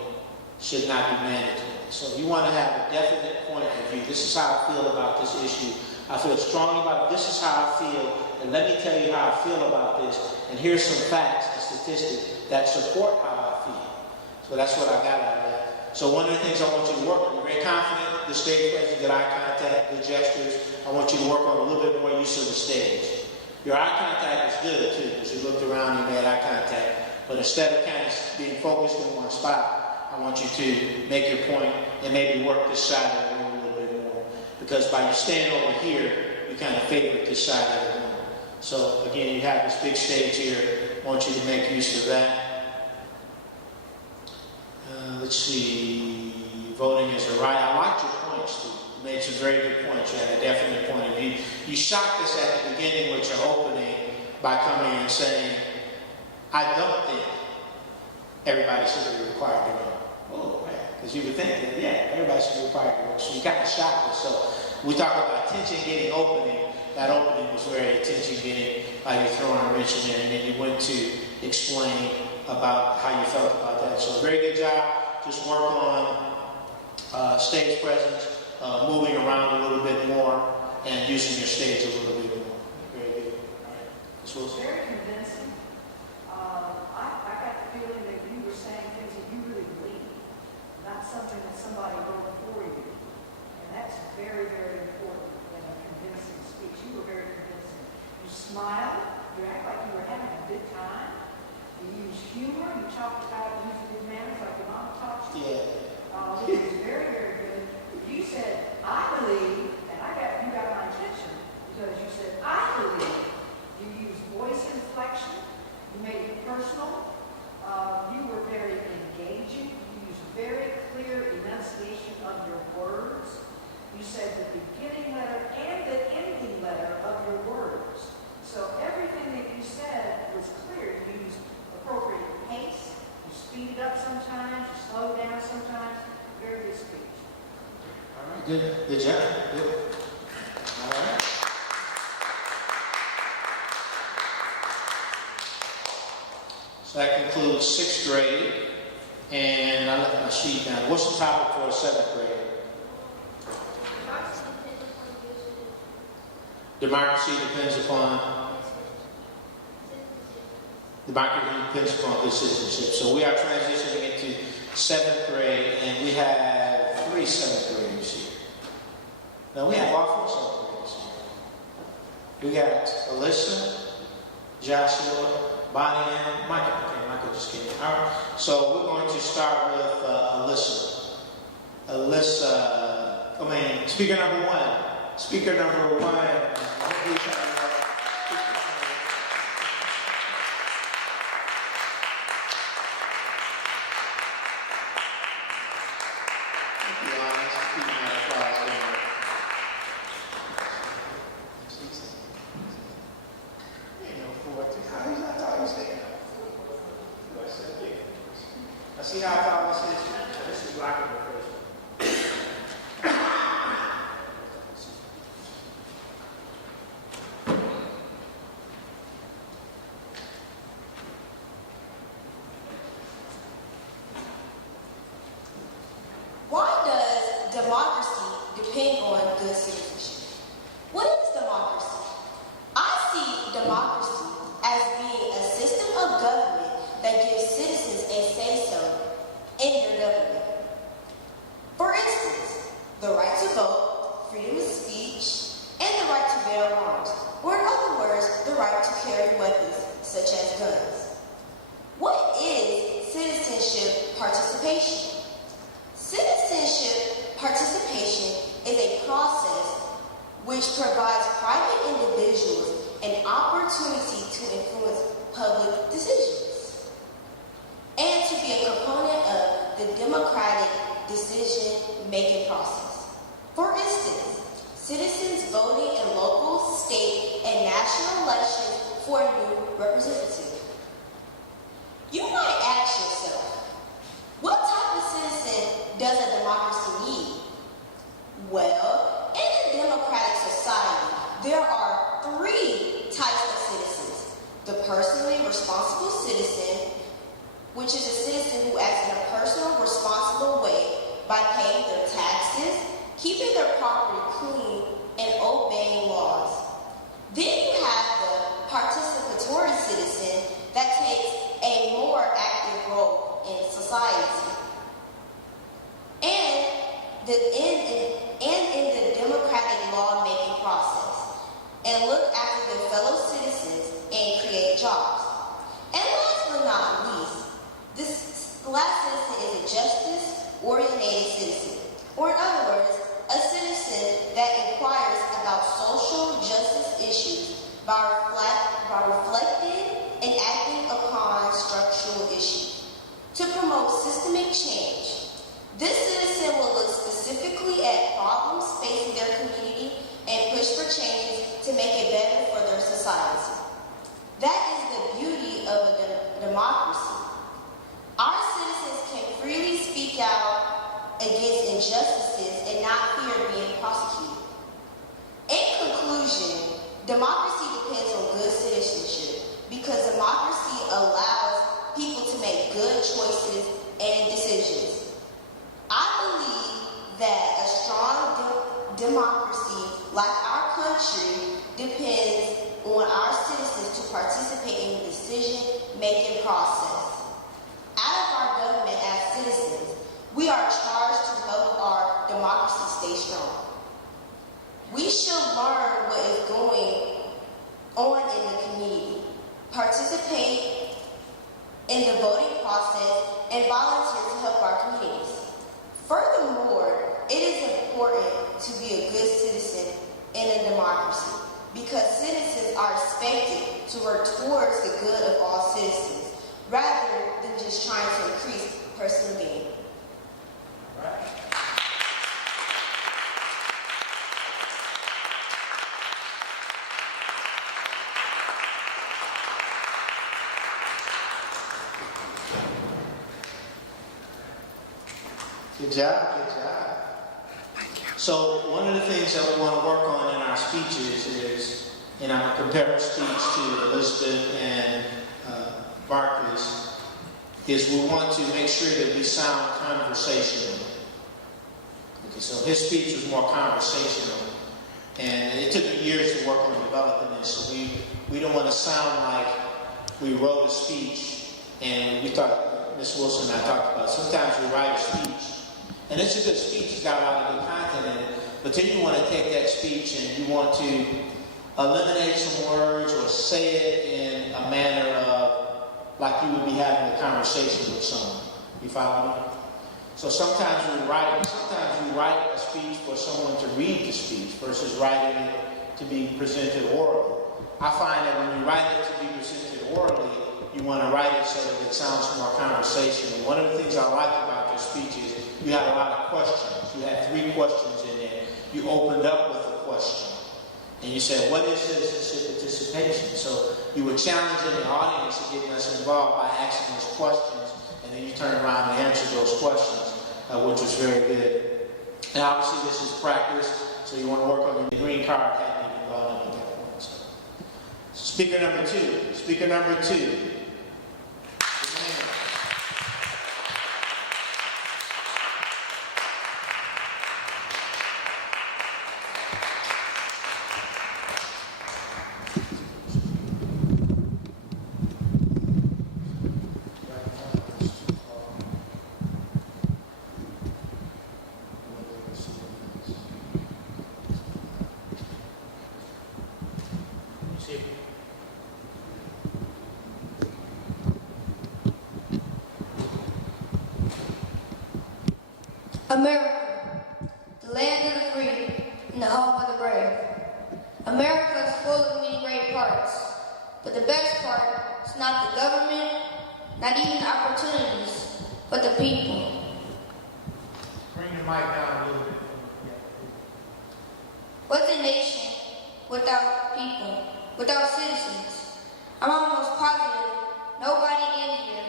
should not be mandatory." So you want to have a definite point of view. This is how I feel about this issue. I feel strongly about it. This is how I feel. And let me tell you how I feel about this. And here's some facts and statistics that support how I feel. So that's what I got out of that. So one of the things I want you to work on, you're very confident, the stage presence, good eye contact, good gestures. I want you to work on a little bit more use of the stage. Your eye contact is good too, because you looked around and made eye contact. But instead of kind of being focused in one spot, I want you to make your point and maybe work this side of the room a little bit more. Because by you staying over here, you kind of favorite this side of the room. So again, you have this big stage here. I want you to make use of that. Let's see. Voting is a right. I liked your points, too. You made some very good points. You had a definite point of view. You shocked us at the beginning with your opening by coming and saying, "I don't think everybody should be required to vote." Oh, right. Because you would think that, yeah, everybody should be required to vote. So you kind of shocked us. So We talk about attention getting opening. That opening was very attention getting, you're throwing a wrench in there, and then you went to explain about how you felt about that. So very good job. Just work on stage presence, moving around a little bit more, and using your stage a little bit more. Very good. All right. Ms. Wilson. Very convincing. I got the feeling that you were saying things that you really believe, not something that somebody wrote for you. And that's very, very important in a convincing speech. You were very convincing. You smiled. You act like you were having a good time. You used humor. You talked about using good manners like your mama taught you. Yeah. It was very, very good. You said, I believe, and you got my attention because you said, I believe. You used voice inflection. You made it personal. You were very engaging. You used very clear enunciation of your words. You said the beginning letter and the ending letter of your words. So everything that you said was clear. You used appropriate pace. You speed it up sometimes. You slow down sometimes. Very good speech. All right. Good. Good job. Good. All right. So that concludes 6th grade, and I left my sheet down. What's the topic for 7th grade? Democracy depends upon good citizenship. So we are transitioning into 7th grade, and we have 3 7th graders here. Now we have all 4 7th graders here. We got Alyssa, Joshua, Bonnie, and Michael. Okay, Michael just came in. All right. So we're going to start with Alyssa. Speaker number 1. Speaker number 1. See how tall this is? This is blocking the first one. Why does democracy depend on good citizenship? What is democracy? I see democracy as being a system of government that gives citizens a say-so in their government. For instance, the right to vote, freedom of speech, and the right to bear arms, or in other words, the right to carry weapons such as guns. What is citizenship participation? Citizenship participation is a process which provides private individuals an opportunity to influence public decisions and to be a component of the democratic decision-making process. For instance, citizens voting in local, state, and national elections for a new representative. You might ask yourself, what type of citizen does a democracy need? Well, in a democratic society, there are 3 types of citizens. The personally responsible citizen, which is a citizen who acts in a personal, responsible way by paying their taxes, keeping their property clean, and obeying laws. Then you have the participatory citizen that takes a more active role in society. And in the democratic law-making process, and look after their fellow citizens and create jobs. And last but not least, this last citizen is a justice-oriented citizen, or in other words, a citizen that inquires about social justice issues by reflecting and acting upon structural issues to promote systemic change. This citizen will look specifically at problems facing their community and push for changes to make it better for their society. That is the beauty of a democracy. Our citizens can freely speak out against injustices and not fear being prosecuted. conclusion, democracy depends on good citizenship because democracy allows people to make good choices and decisions. I believe that a strong democracy like our country depends on our citizens to participate in the decision-making process. Out of our government as citizens, we are charged to help our democracy stay strong. We should learn what is going on in the community, participate in the voting process, and volunteer to help our communities. Furthermore, it is important to be a good citizen in a democracy because citizens are expected to work towards the good of all citizens rather than just trying to increase personal gain. Good job, good job. So one of the things that we want to work on in our speeches is, and I'm going to compare her speech to Elizabeth and Barclays, is we want to make sure that we sound conversational. Okay, so his speech was more conversational, and it took me years to work on developing this, so we don't want to sound like we wrote a speech, and we thought, Ms. Wilson and I talked about, sometimes we write a speech, and it's a good speech, it's got a lot of good content in it, but then you want to take that speech and you want to eliminate some words or say it in a manner of like you would be having a conversation with someone. You follow me? So sometimes we write a speech for someone to read the speech versus writing it to be presented orally. I find that when you write it to be presented orally, you want to write it so that it sounds more conversational. One of the things I like about your speech is you had a lot of questions. You had 3 questions in there. You opened up with a question. And you said, what is citizenship participation? So you were challenging the audience and getting us involved by asking us questions, and then you turn around and answer those questions, which was very good. And obviously this is practice, so you want to work on your green card, hadn't even gone up at that point. So speaker number 2. Speaker number 2. America, the land of the free and the home of the brave. America is full of many great parts, but the best part is not the government, not even the opportunities, but the people. Bring the mic down a little bit. What's a nation without people, without citizens? I'm almost positive nobody in here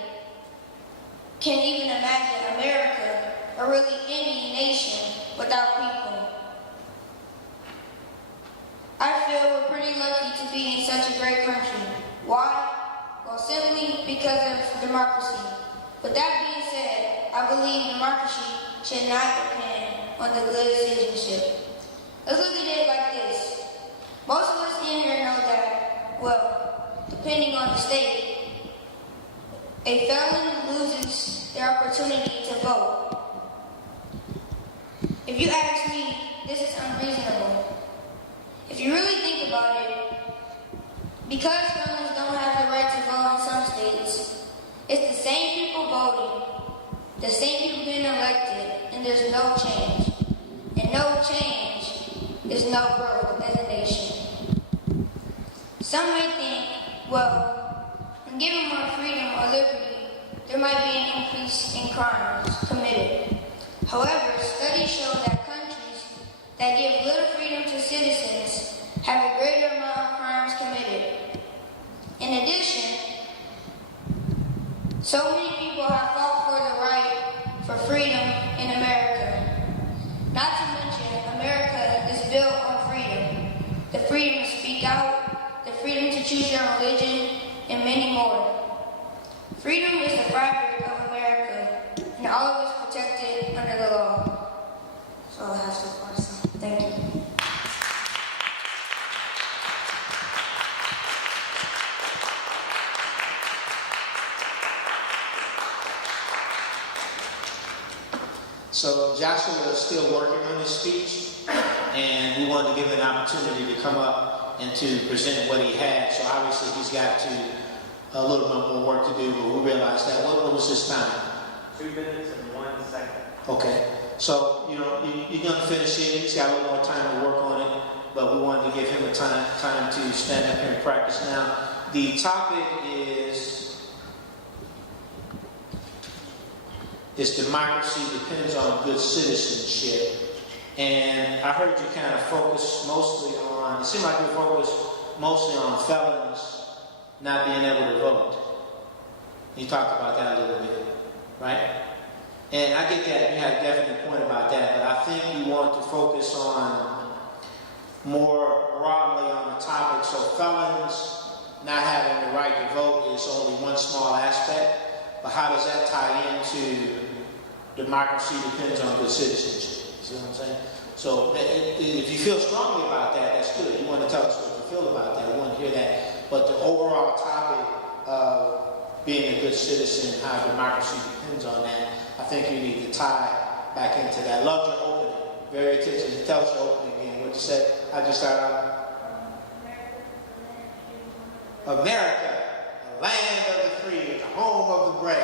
can even imagine America, a really Indian nation, without people. I feel we're pretty lucky to be in such a great country. Why? Well, simply because of democracy. With that being said, I believe democracy should not depend on the good citizenship. Let's look at it like this. Most of us in here know that, well, depending on the state, a felon loses their opportunity to vote. If you ask me, this is unreasonable. If you really think about it, because felons don't have the right to vote in some states, it's the same people voting, the same people getting elected, and there's no change. And no change is no growth as a nation. Some may think, well, when given more freedom or liberty, there might be an increase in crimes committed. However, studies show that countries that give little freedom to citizens have a greater amount of crimes committed. In addition, so many people have fought for the right for freedom in America. Not to mention, America is built on freedom, the freedom is protected under the law. So I have so far. So thank you. So Joshua is still working on his speech, and we wanted to give him an opportunity to come up and to present what he had. So obviously he's got a little bit more work to do, but we realized that. What was his time? 2 minutes and 1 second. Okay. So, you're going to finish it. He's got a little more time to work on it, but we wanted to give him a time to stand up here and practice. Now, the topic is democracy depends on good citizenship. And I heard you kind of focus mostly on, it seemed like you focused mostly on felons not being able to vote. You talked about that a little bit, right? And I get that, you had a definite point about that, but I think you want to focus on more broadly on the topic. So felons not having the right to vote is only one small aspect, but how does that tie into democracy depends on good citizenship? You see what I'm saying? So if you feel strongly about that, that's good. You want to tell us what you feel about that. We want to hear that. But the overall topic of being a good citizen, how democracy depends on that, I think you need to tie back into that. Loved your opening. Very attentive. Tell us your opening again. What'd you say? How'd you start out? America, the land of the free, the home of the brave.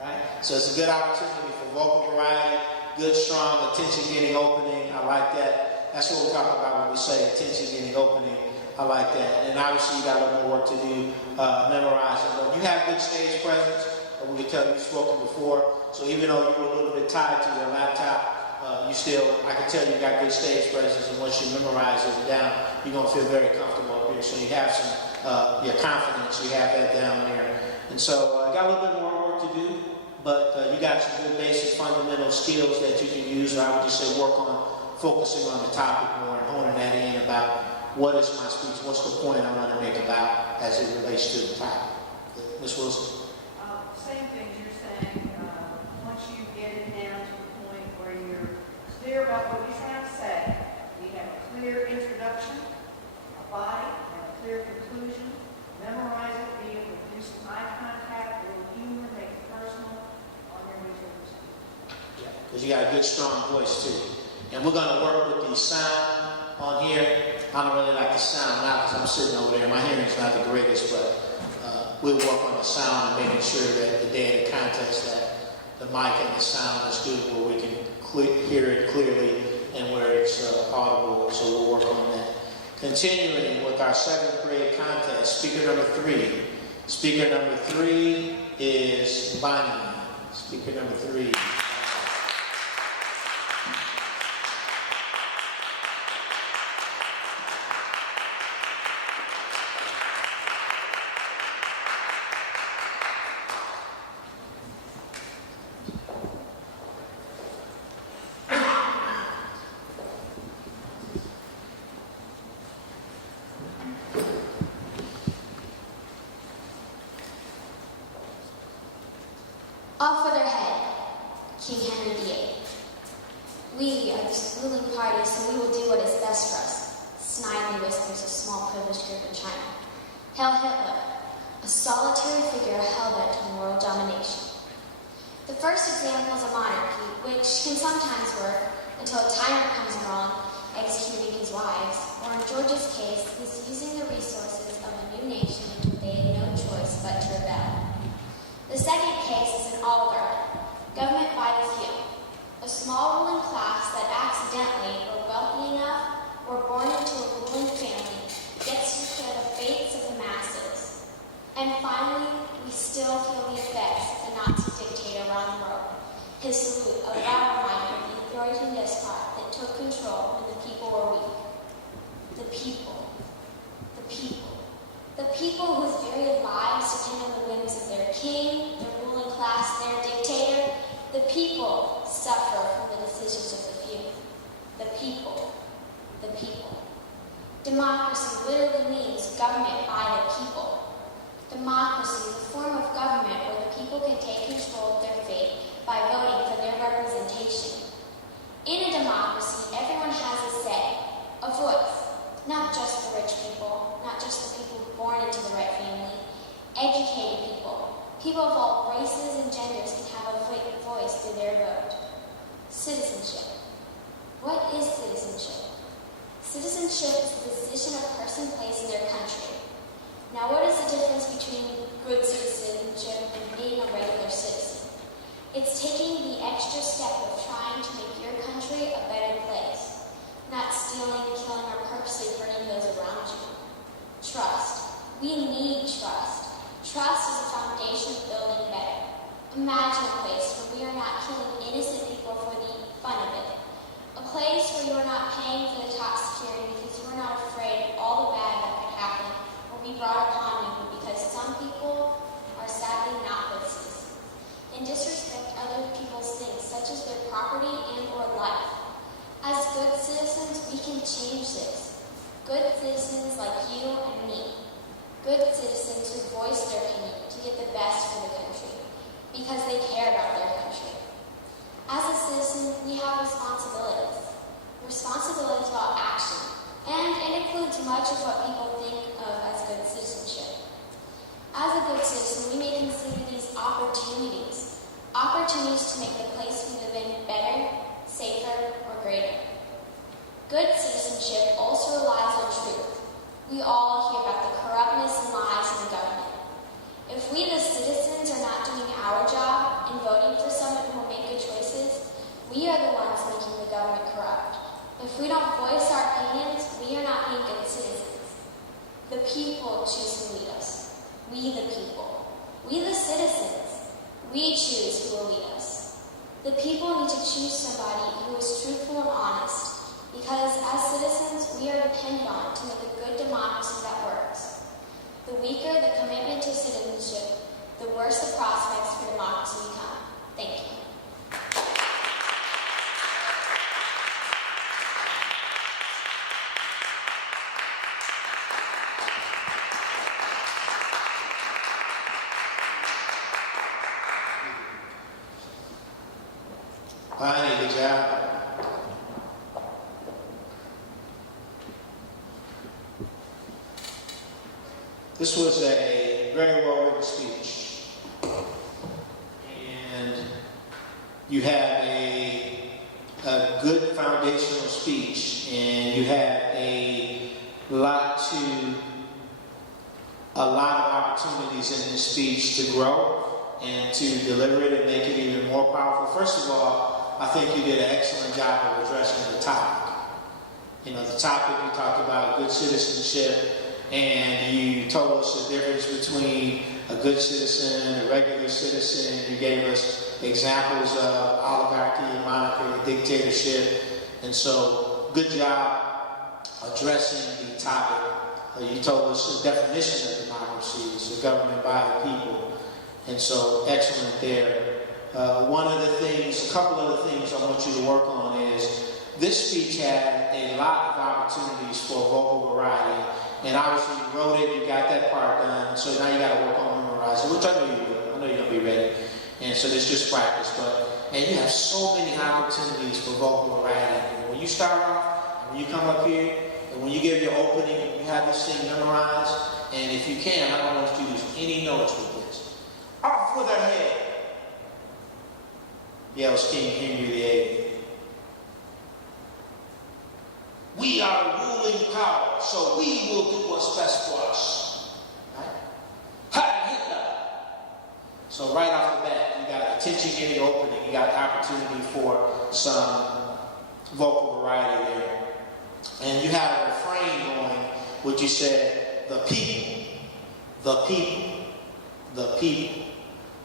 Right? So it's a good opportunity for vocal variety, good, strong, attention-getting opening. I like that. That's what we talk about when we say attention-getting opening. I like that. And obviously you got a little more work to do, memorizing. But you have good stage presence. We can tell you've spoken before. So even though you were a little bit tied to your laptop, I can tell you got good stage presence. And once you memorize it down, you're going to feel very comfortable up here. So you have some, your confidence, you have that down there. And so got a little bit more work to do, but you got some good basic fundamental skills that you can use. Or I would just say work on focusing on the topic more and honing that in about what is my speech, what's the point I want to make about as it relates to the topic. Ms. Wilson? Same things you're saying. Once you get it down to the point where you're clear about what you're trying to say, you have a clear introduction, a body, and a clear conclusion. Memorize it, be able to do some eye contact, a little humor, make it personal on your return to speak. Yeah, because you got a good, strong voice too. And we're going to work with the sound on here. I don't really like the sound now because I'm sitting over there. My hearing's not the greatest, but we'll work on the sound and making sure that the day of the contest that the mic and the sound is good where we can hear it clearly and where it's audible. So we'll work on that. Continuing with our 7th grade contest, speaker number 3. Speaker number 3 is Bonnie. Speaker number 3. Off with her head, King Henry VIII. We are the ruling party, so we will do what is best for us, snidely whispers a small privileged group in China. Hail Hitler, a solitary figure hell-bent on world domination. The first example is a monarchy, which can sometimes work until a tyrant comes along, executing his wives, or in George's case, he's using the resources of a new nation into they had no choice but to rebel. The second case is an oligarchy, government by the few, a small ruling class that accidentally, or wealthy enough, or born into a ruling family, gets to declare the fates of the masses. And finally, we still feel the effects of the Nazi dictator around the world, his salute, a loud reminder of the authoritarian despot that took control when the people were weak. The people. The people. The people whose very lives depend on the whims of their king, their ruling class, their dictator. The people suffer from the decisions of the few. The people. The people. Democracy literally means government by the people. Democracy is a form of government where the people can take control of their fate by voting for their representation. In a democracy, everyone has a say, a voice, not just the rich people, not just the people born into the right family, educated people. People of all races and genders can have a voice through their vote. Citizenship. What is citizenship? Citizenship is the position a person plays in their country. Now, what is the difference between good citizenship and being a regular citizen? It's taking the extra step of trying to make your country a better place, not stealing, killing, or purposely hurting those around you. Trust. We need trust. Trust is the foundation of building better. Imagine a place where we are not killing innocent people for the fun of it. A place where you are not paying for the top security because you are not afraid of all the bad that could happen or be brought upon you because some people are sadly not good citizens and disrespect other people's things such as their property and or life. As good citizens, we can change this. Good citizens like you and me. Good citizens who voice their opinion to get the best for the country because they care about their country. As a citizen, we have responsibilities. Responsibilities about action, and it includes much of what people think of as good citizenship. As a good citizen, we may consider these opportunities. Opportunities to make the place we live in better, safer, or greater. Good citizenship also relies on truth. We all hear about the corruptness and lies of the government. If we, the citizens, are not doing our job in voting for someone who will make good choices, we are the ones making the government corrupt. If we don't voice our opinions, we are not being good citizens. The people choose who lead us. We, the people. We, the citizens. We choose who will lead us. The people need to choose somebody who is truthful and honest, because as citizens, we are dependent on to make a good democracy that works. The weaker the commitment to citizenship, the worse the prospects for democracy become. Thank you. Bonnie, good job. This was a very well-written speech. And you have a good foundational speech, and you have a lot of opportunities in this speech to grow and to deliver it and make it even more powerful. First of all, I think you did an excellent job of addressing the topic. You know, the topic you talked about, good citizenship, and you told us the difference between a good citizen, a regular citizen. You gave us examples of oligarchy and monarchy and dictatorship. And so, good job addressing the topic. You told us the definition of democracy is a government by the people. And so, excellent there. A couple of the things I want you to work on is this speech had a lot of opportunities for vocal variety. And obviously you wrote it, you got that part done, so now you got to work on memorizing, which I know you will. I know you're going to be ready. And so this just practice. And you have so many opportunities for vocal variety. When you start off, when you come up here, and when you give your opening, you have this thing memorized. And if you can, I don't want you to use any notes with this. Off with her head, yells King Henry VIII. We are ruling power, so we will do what's best for us. Right? Heil Hitler! So right off the bat, you got attention getting opening. You got the opportunity for some vocal variety there. And you had a refrain going, which you said, the people, the people, the people.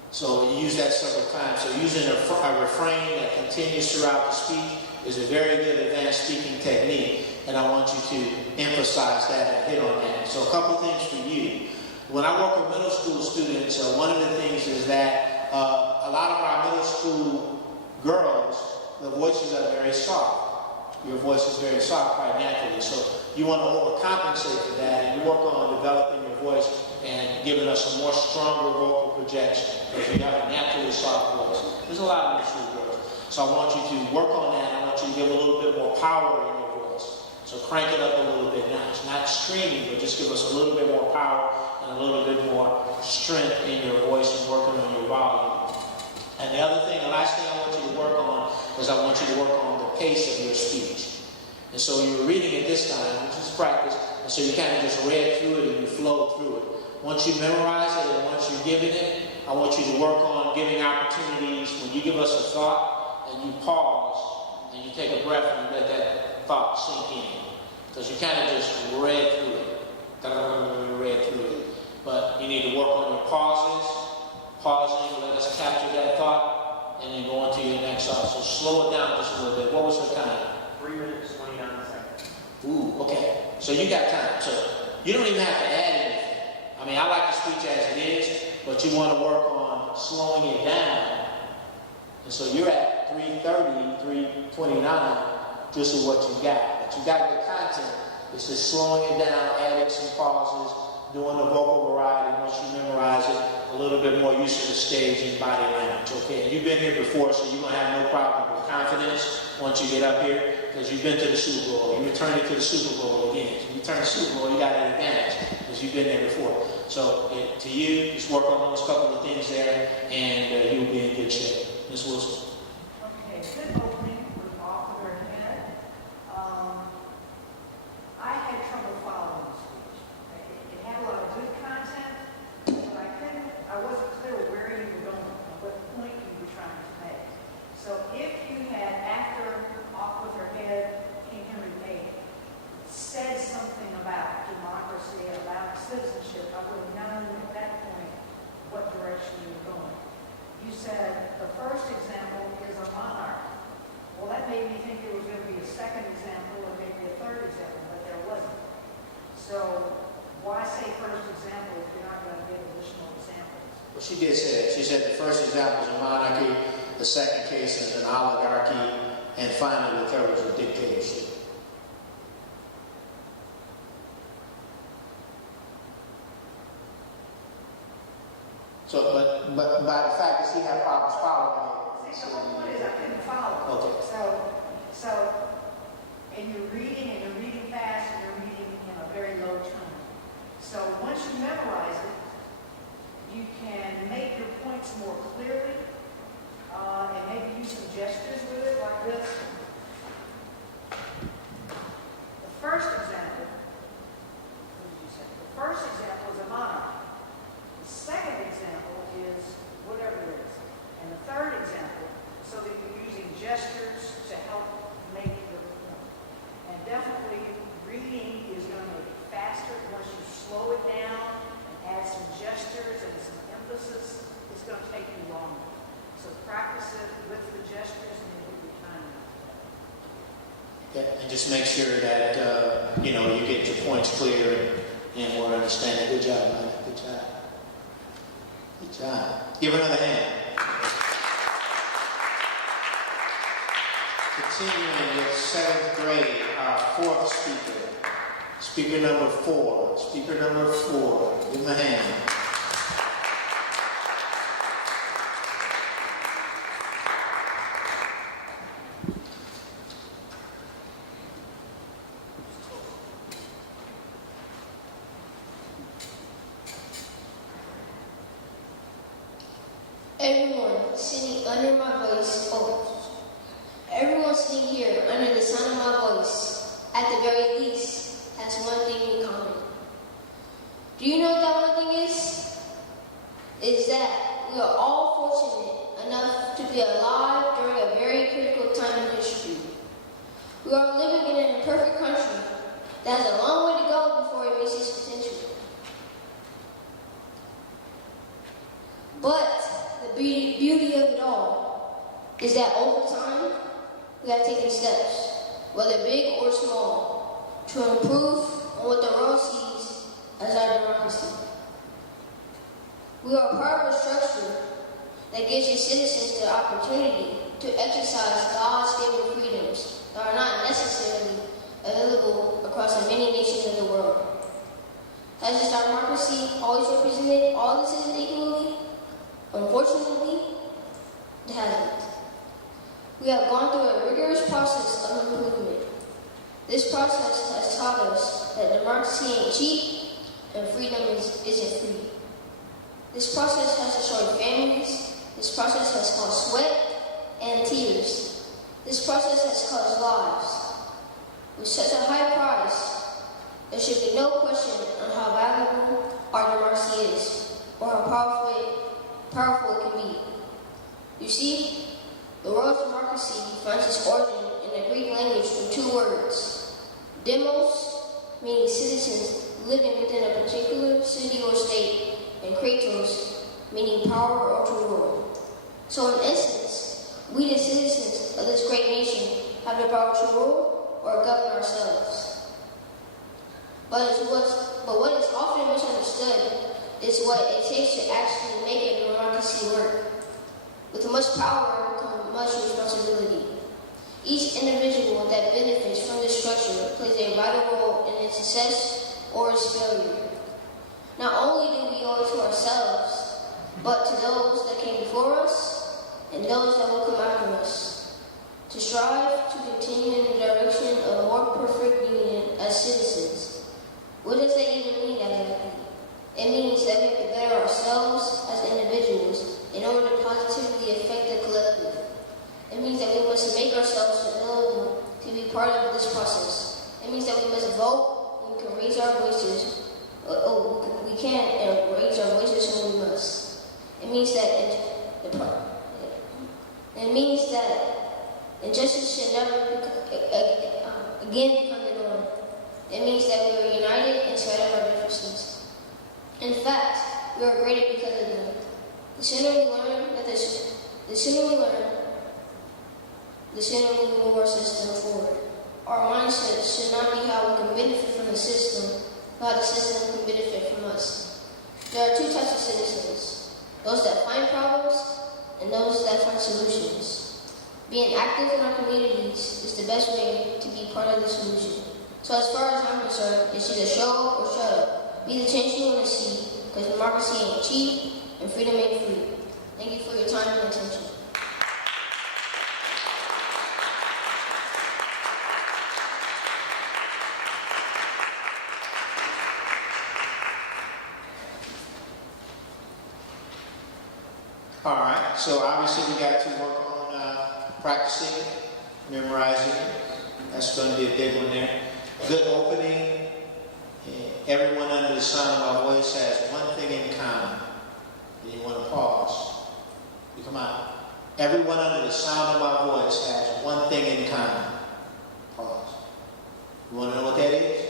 So you use that several times. So using a refrain that continues throughout the speech is a very good advanced speaking technique, and I want you to emphasize that and hit on that. So a couple things for you. When I work with middle school students, one of the things is that a lot of our middle school girls, the voices are very soft. your voice is very soft quite naturally. So you want to overcompensate for that, and you work on developing your voice and giving us a more stronger vocal projection, because you have a naturally soft voice. There's a lot of mixed words. So I want you to work on that. I want you to give a little bit more power in your voice. So crank it up a little bit now. It's not screaming, but just give us a little bit more power and a little bit more strength in your voice and working on your volume. And the other thing, the last thing I want you to work on is I want you to work on the pace of your speech. And so you were reading it this time, which is practice, and so you kind of just read through it and you flowed through it. Once you memorize it and once you're giving it, I want you to work on giving opportunities when you give us a thought and you pause and you take a breath and you let that thought sink in. Because you kind of just read through it. But you need to work on your pauses, pausing, let us capture that thought, and then go on to your next thought. So slow it down just a little bit. What was the time? 3 minutes, 29 seconds. Ooh, okay. So you got time. So you don't even have to add anything. I mean, I like the speech as it is, but you want to work on slowing it down. And so you're at 3:30, 3:29, just with what you got. But you got your content. It's just slowing it down, adding some pauses, doing the vocal variety. Once you memorize it, a little bit more use of the stage and body language, okay? And you've been here before, so you're going to have no problem with confidence once you get up here, because you've been to the Super Bowl. You return it to the Super Bowl again. So you turn the Super Bowl, you got an advantage, because you've been there before. So to you, just work on those couple of things there, and you'll be in good shape. Ms. Wilson. Okay, good opening with off of her head. I had trouble following the speech. It had a lot of good content, but I wasn't clear where you were going and what point you were trying to make. So if you had, after off with her head, King Henry VIII, said something about democracy, about citizenship, I would have known at that point what direction you were going. You said the first example is a monarch. Well, that made me think there was going to be a second example or maybe a third example, but there wasn't. So why say first example if you're not going to give additional examples? Well, she did say that. She said the first example is a monarchy, the second case is an oligarchy, and finally the third is a dictatorship. So, but by the fact that she had problems following it. See, the whole point is I couldn't follow. Okay. So, and you're reading fast and you're reading in a very low tone. So once you memorize it, you can make your points more clearly, and maybe use some gestures with it like this. The first example, what did you say? The first example is a monarch. The second example is whatever it is. And the third example, so that you're using gestures to help make your point. And definitely reading is going to make it faster. Once you slow it down and add some gestures and some emphasis, it's going to take you longer. So practice it with the gestures and you'll get your time. Okay. And just make sure that, you get your points clear and we're understanding. Good job, man. Good job. Good job. Give another hand. Continuing with 7th grade, our fourth speaker. Speaker number 4. Speaker number 4. Give him a hand. Everyone sitting under my voice, everyone sitting here under the sound of my voice, at the very least, has one thing in common. Do you know what that one thing is? Is that we are all fortunate enough to be alive during a very critical time in history. We are living in an imperfect country that has a long way to go before it reaches its potential. But the beauty of it all is that over time, we have taken steps, whether big or small, to improve on what the world sees as our democracy. We are part of a structure that gives its citizens the opportunity to exercise God's given freedoms that are not necessary Has this democracy always represented all the citizens equally? Unfortunately, it hasn't. We have gone through a rigorous process of improvement. This process has taught us that democracy ain't cheap and freedom isn't free. This process has destroyed families. This process has caused sweat and tears. This process has caused lives. With such a high price, there should be no question on how valuable our democracy is or how powerful it can be. You see, the world's democracy finds its origin in the Greek language from two words. Demos, meaning citizens living within a particular city or state, and kratos, meaning power or to rule. So in essence, we the citizens of this great nation have the power to rule or govern ourselves. But what is often misunderstood is what it takes to actually make a democracy work. With much power comes much responsibility. Each individual that benefits from this structure plays a vital role in its success or its failure. Not only do we owe it to ourselves, but to those that came before us and those that will come after us, to strive to continue in the direction of a more perfect union as citizens. What does that even mean exactly? It means that we have to better ourselves as individuals in order to positively affect the collective. It means that we must make ourselves available to be part of this process. It means that we must vote when we can raise our voices. We can't raise our voices when we must. It means that injustice should never again become the norm. It means that we are united in spite of our differences. In fact, we are greater because of them. The sooner we learn, the sooner we move our system forward. Our mindset should not be how we can benefit from the system, but how the system can benefit from us. There are two types of citizens: those that find problems and those that find solutions. Being active in our communities is the best way to be part of the solution. So as far as I'm concerned, it's either show up or shut up. Be the change you want to see, because democracy ain't cheap and freedom ain't free. Thank you for your time and attention. All right, so obviously we got to work on practicing, memorizing. That's going to be a big one there. Good opening. Everyone under the sound of my voice has one thing in common. And you want to pause. You come out. Everyone under the sound of my voice has one thing in common. Pause. You want to know what that is?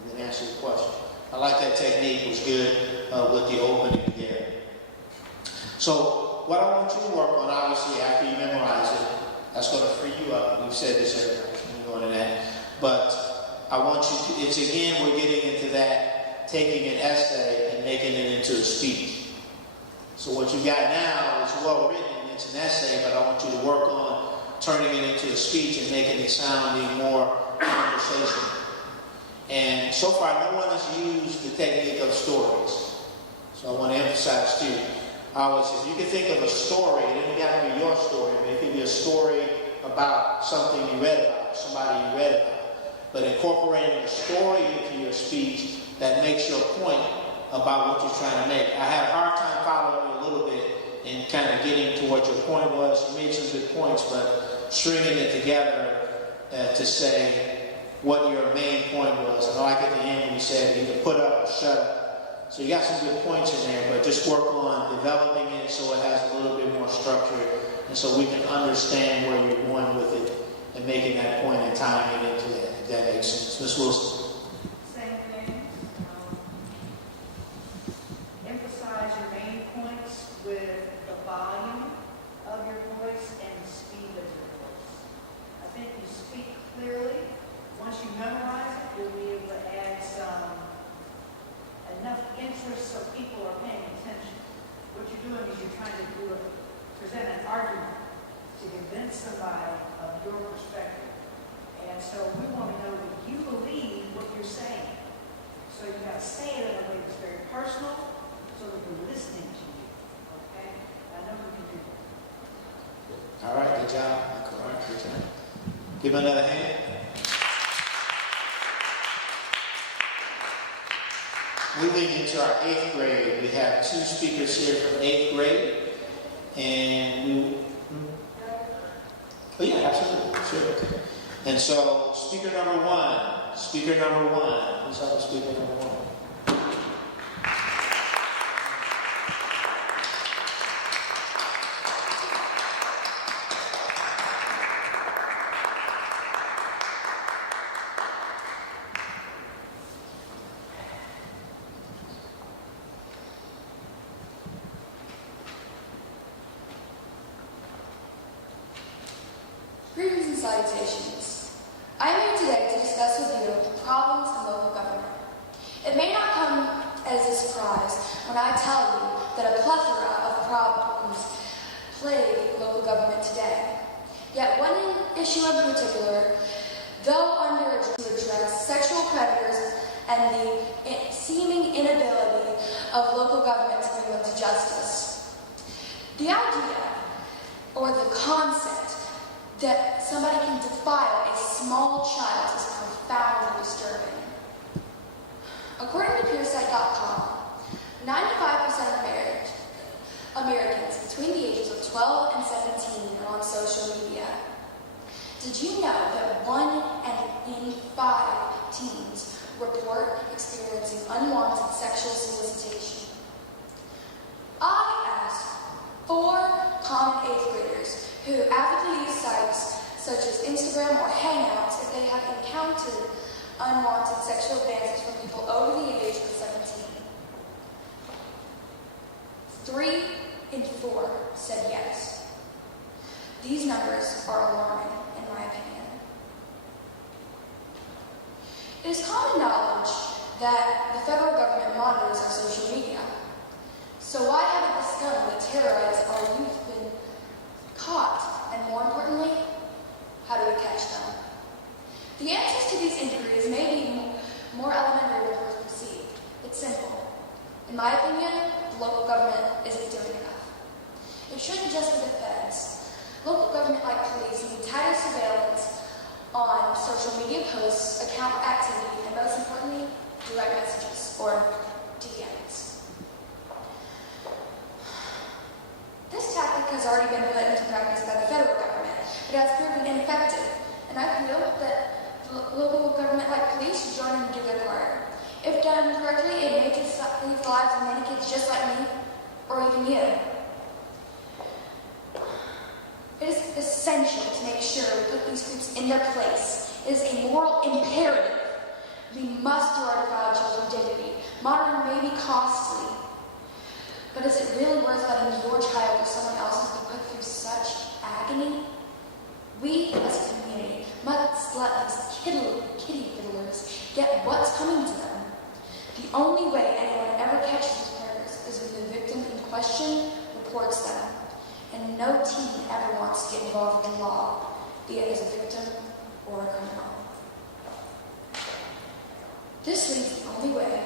And then answer the question. I like that technique. It was good with the opening there. So what I want you to work on, obviously, after you memorize it, that's going to free you up. We've said this earlier. I'm going to that. But I want you to, it's again, we're getting into that, taking an essay and making it into a speech. So what you got now is well written, it's an essay, but I want you to work on turning it into a speech and making it sounding more conversational. And so far, no one has used the technique of stories. So I want to emphasize to you, if you can think of a story, it doesn't got to be your story, but it could be a story about something you read about, somebody you read about. But incorporating a story into your speech that makes your point about what you're trying to make. I had a hard time following you a little bit and kind of getting to what your point was. You made some good points, but stringing it together to say what your main point was. And I like at the end when you said either put up or shut up. So you got some good points in there, but just work on developing it so it has a little bit more structure and so we can understand where you're going with it and making that point and tying it into that, if that makes sense. Ms. Wilson. Same thing. Emphasize your main points with the volume of your voice and the speed of your voice. I think you speak clearly. Once you memorize it, you'll be able to add enough interest so people are paying attention. What you're doing is you're trying to present an argument to convince somebody of your perspective. And so we want to know that you believe All right, good job. All right, good job. Give him another hand. Moving into our 8th grade, we have 2 speakers here from 8th grade. And oh yeah, absolutely, sure. And so, speaker number one. Who's up with speaker number 1? Greetings and salutations. I am here today to discuss with you problems in local government. It may not come as a surprise when I tell you that a plethora of problems plague local government today. Yet one issue in particular, though under to address sexual predators and the seeming inability of local government to bring them to justice. The idea, or the concept, that somebody can defile a small child is profoundly disturbing. According to PeerSite.com, 95% of Americans between the ages of 12 and 17 are on social media. Did you know that 1 in 5 teens report experiencing unwanted sexual solicitation? I asked 4 common 8th graders who avidly use sites such as Instagram or Hangouts if they have encountered unwanted sexual advances from people over the age of 17. 3 in 4 said yes. These numbers are alarming, in my opinion. It is common knowledge that the federal government monitors our social media. So why haven't the scum that terrorize our youth been caught? And more importantly, how do we catch them? The answers to these inquiries may be more elementary than first perceived. It's simple. In my opinion, the local government isn't doing enough. It shouldn't just be the feds. Local government, like police, need tighter surveillance on social media posts, account activity, and most importantly, direct messages, or DMs. This tactic has already been put into practice by the federal government, but has proven ineffective, and I feel that local government like police should join and do their part. If done correctly, it may just save the lives of many kids just like me, or even you. It is essential to make sure we put these groups in their place. It is a moral imperative. We must do our defiled children's dignity. Monitoring may be costly, but is it really worth letting your child or someone else's be put through such agony? We, as a community, must let these kitty fiddlers get what's coming to them. The only way anyone ever catches these predators is when the victim in question reports them. And no teen ever wants to get involved in the law, be it as a victim or a criminal. This leads the only way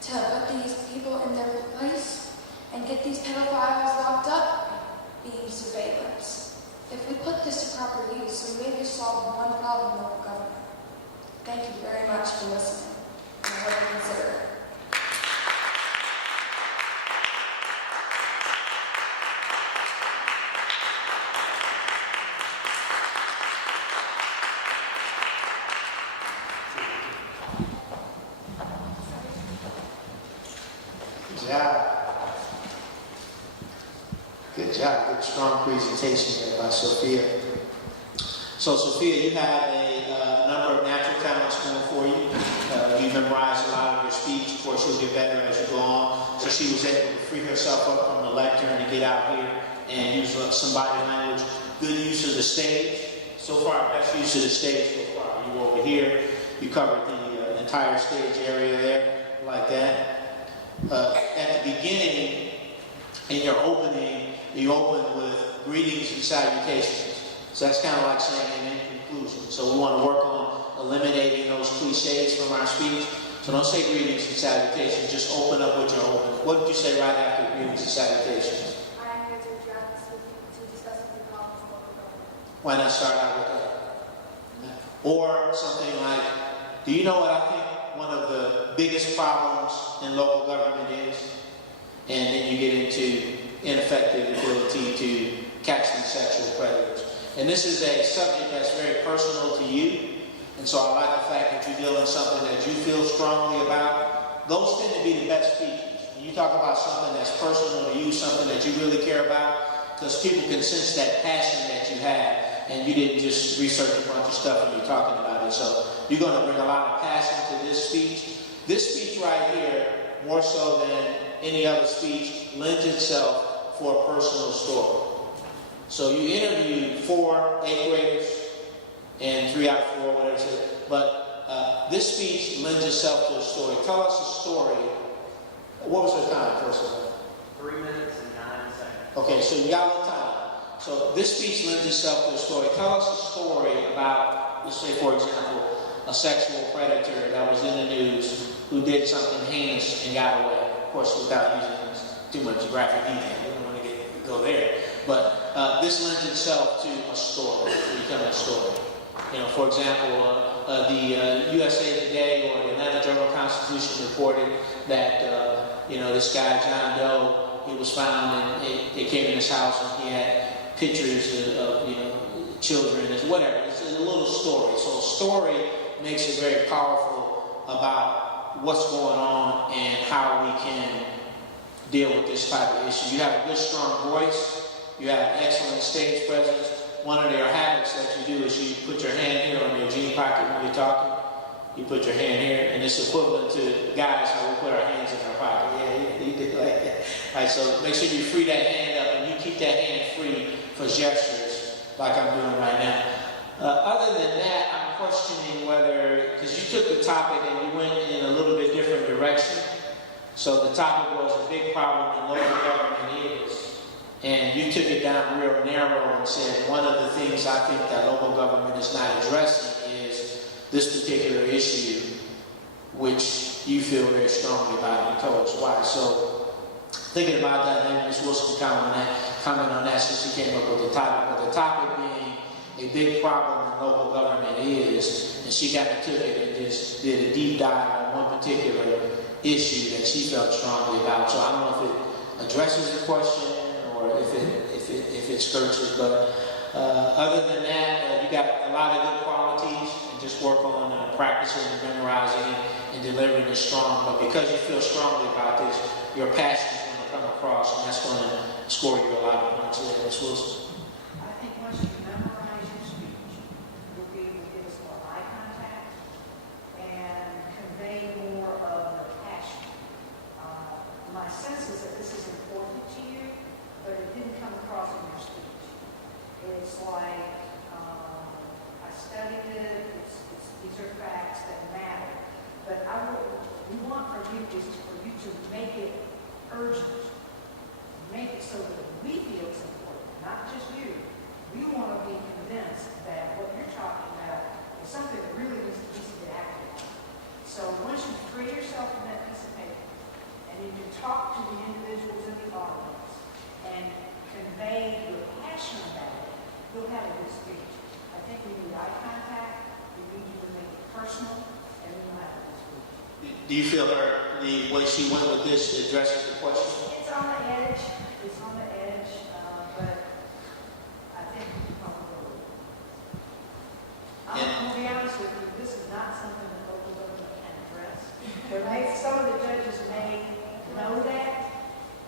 to put these people in their place and get these pedophiles locked up, being surveillance. If we put this to proper use, we may just solve one problem in local government. Thank you very much for listening, and I hope you consider it. Good job. Good, strong presentation there by Sophia. So, Sophia, you have a number of natural talents going for you. You memorized a lot of your speech. Of course, you'll get better as you go on. So she was able to free herself up from the lectern and get out here and use some body language. Good use of the stage. So far, best use of the stage so far. You were over here. You covered the entire stage area there, like that. At the beginning, in your opening, you opened with greetings and salutations. So that's kind of like saying in conclusion. So we want to work on eliminating those cliches from our speech. So don't say greetings and salutations. Just open up with your opening. What did you say right after greetings and salutations? I am here to discuss the problems of local Why not start out with that? Or something like, do you know what I think one of the biggest problems in local government is? And then you get into ineffective ability to catch these sexual predators. And this is a subject that's very personal to you. And so I like the fact that you're dealing with something that you feel strongly about. Those tend to be the best speeches. When you talk about something that's personal to you, something that you really care about, because people can sense that passion that you have, and you didn't just research a bunch of stuff and you're talking about it. So you're going to bring a lot of passion to this speech. This speech right here, more so than any other speech, lends itself for a personal story. So you interviewed 4 8th graders and 3 out of 4, whatever it is. But this speech lends itself to a story. Tell us a story. What was the time, first of all? 3 minutes and 9 seconds. Okay, so you got a little time. So this speech lends itself to a story. Tell us a story about, let's say, for example, a sexual predator that was in the news who did something heinous and got away. Of course, without using too much graphic detail. We don't want to go there. But this lends itself to a story, to becoming a story. You know, for example, the USA Today or the Atlanta Journal-Constitution reported that, this guy, John Doe, he was found and it came in his house and he had pictures of children, whatever. It's a little story. So a story makes it very powerful about what's going on and how we can deal with this type of issue. You have a good, strong voice. You have excellent stage presence. One of their habits that you do is you put your hand here on your jean pocket when you're talking. You put your hand here, and it's equivalent to guys how we put our hands in our pocket. Yeah, you do it like that. All right, so make sure you free that hand up and you keep that hand free for gestures like I'm doing right now. Other than that, I'm questioning whether, because you took the topic and you went in a little bit different direction. So the topic was a big problem in local government is. And you took it down real narrow and said one of the things I think that local government is not addressing is this particular issue, which you feel very strongly about, and you told us why. So thinking about that, maybe Ms. Wilson can comment on that since she came up with the topic. But the topic being a big problem in local government is, and she kind of took it and just did a deep dive on one particular issue that she felt strongly about. So I don't know if it addresses the question or if it skirts it, but other than that, you got a lot of good qualities, and just work on practicing and memorizing and delivering it strong. But because you feel strongly about this, your passion is going to come across, and that's going to score you a lot of points there. Ms. Wilson. I think once you memorize your speech, you'll be able to give us more eye contact and convey more of the passion. My sense is that this is important to you, but it didn't come across in your speech. It's like, I studied it, these are facts that matter, but we want for you to make it urgent, make it so that we feel it's important, not just you. We want to be convinced that what you're talking about is something that really needs to get acted on. So once you free yourself from that piece of paper, and you can talk to the individuals in the audience and convey your passion about it, you'll have a good speech. I think we need eye contact, we need you to make it personal, and we'll have a good speech. Do you feel the way she went with this addresses the question? It's on the edge, but I think we can probably. I'm going to be honest with you, this is not something that local government can address. Some of the judges may know that,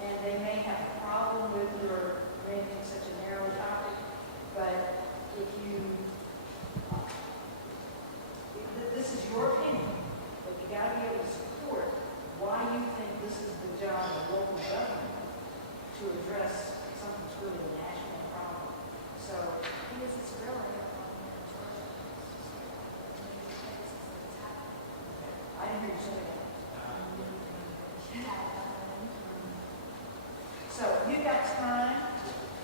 and they may have a problem with your making such a narrow topic, but if this is your opinion, but you got to be able to support why you think this is the job of local government to address something that's really a national problem. So, Because it's really I didn't hear you say that. So you've got time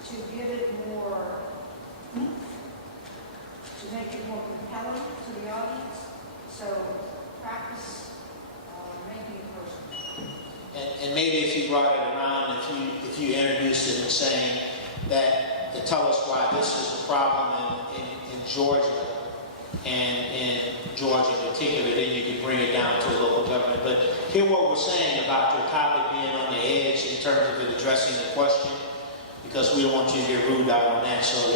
to give it more, to make it more compelling to the audience. So practice making it personal. And maybe if you brought it around, if you introduced it and saying that and tell us why this is a problem in Georgia, and in Georgia in particular, then you can bring it down to local government. But hear what we're saying about your topic being on the edge in terms of it addressing the question, because we don't want you to get ruled out on that. So,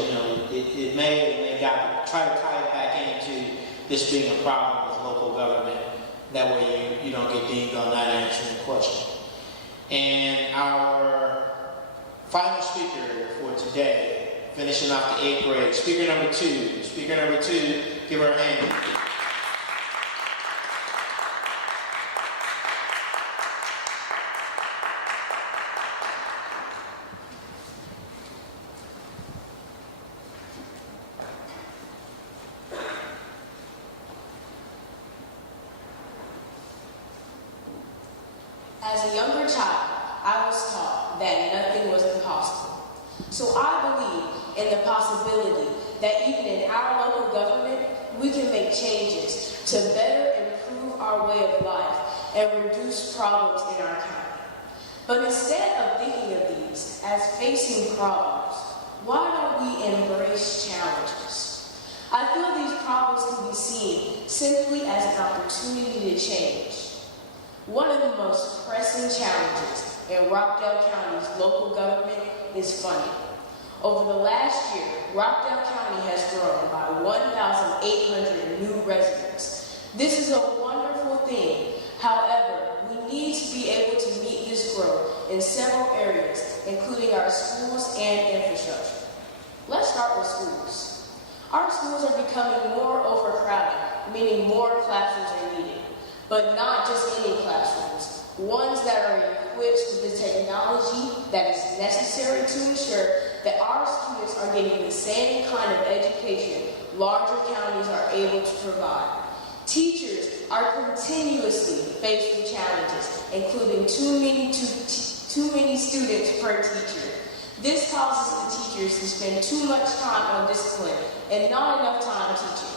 it may try to tie it back into this being a problem with local government. That way you don't get dinged on not answering the question. And our final speaker for today, finishing off the 8th grade, speaker number 2. Speaker number 2, give her a hand. As a younger child, I was taught that nothing was impossible. So I believe in the possibility that even in our local government, we can make changes to better improve our way of life and reduce problems in our county. But instead of thinking of these as facing problems, why don't we embrace challenges? I feel these problems can be seen simply as an opportunity to change. One of the most pressing challenges in Rockdale County's local government is funding. Over the last year, Rockdale County has grown by 1,800 new residents. This is a wonderful thing. However, we need to be able to meet this growth in several areas, including our schools and infrastructure. Let's start with schools. Our schools are becoming more overcrowded, meaning more classrooms are needed. But not just any classrooms, ones that are equipped with the technology that is necessary to ensure that our students are getting the same kind of education larger counties are able to provide. Teachers are continuously faced with challenges, including too many students per teacher. This causes the teachers to spend too much time on discipline and not enough time teaching.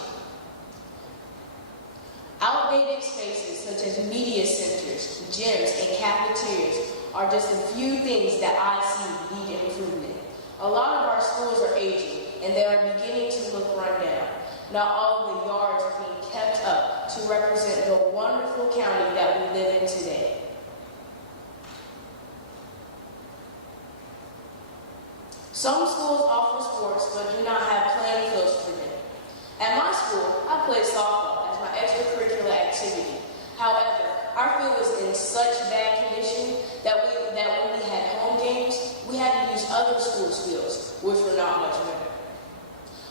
Outdated spaces such as media centers, gyms, and cafeterias are just a few things that I see need improvement. A lot of our schools are aging, and they are beginning to look run down. Not all of the yards are being kept up to represent the wonderful county that we live in today. Some schools offer sports but do not have playing fields for them. At my school, I played softball as my extracurricular activity. However, our field was in such bad condition that when we had home games, we had to use other schools' fields, which were not much better.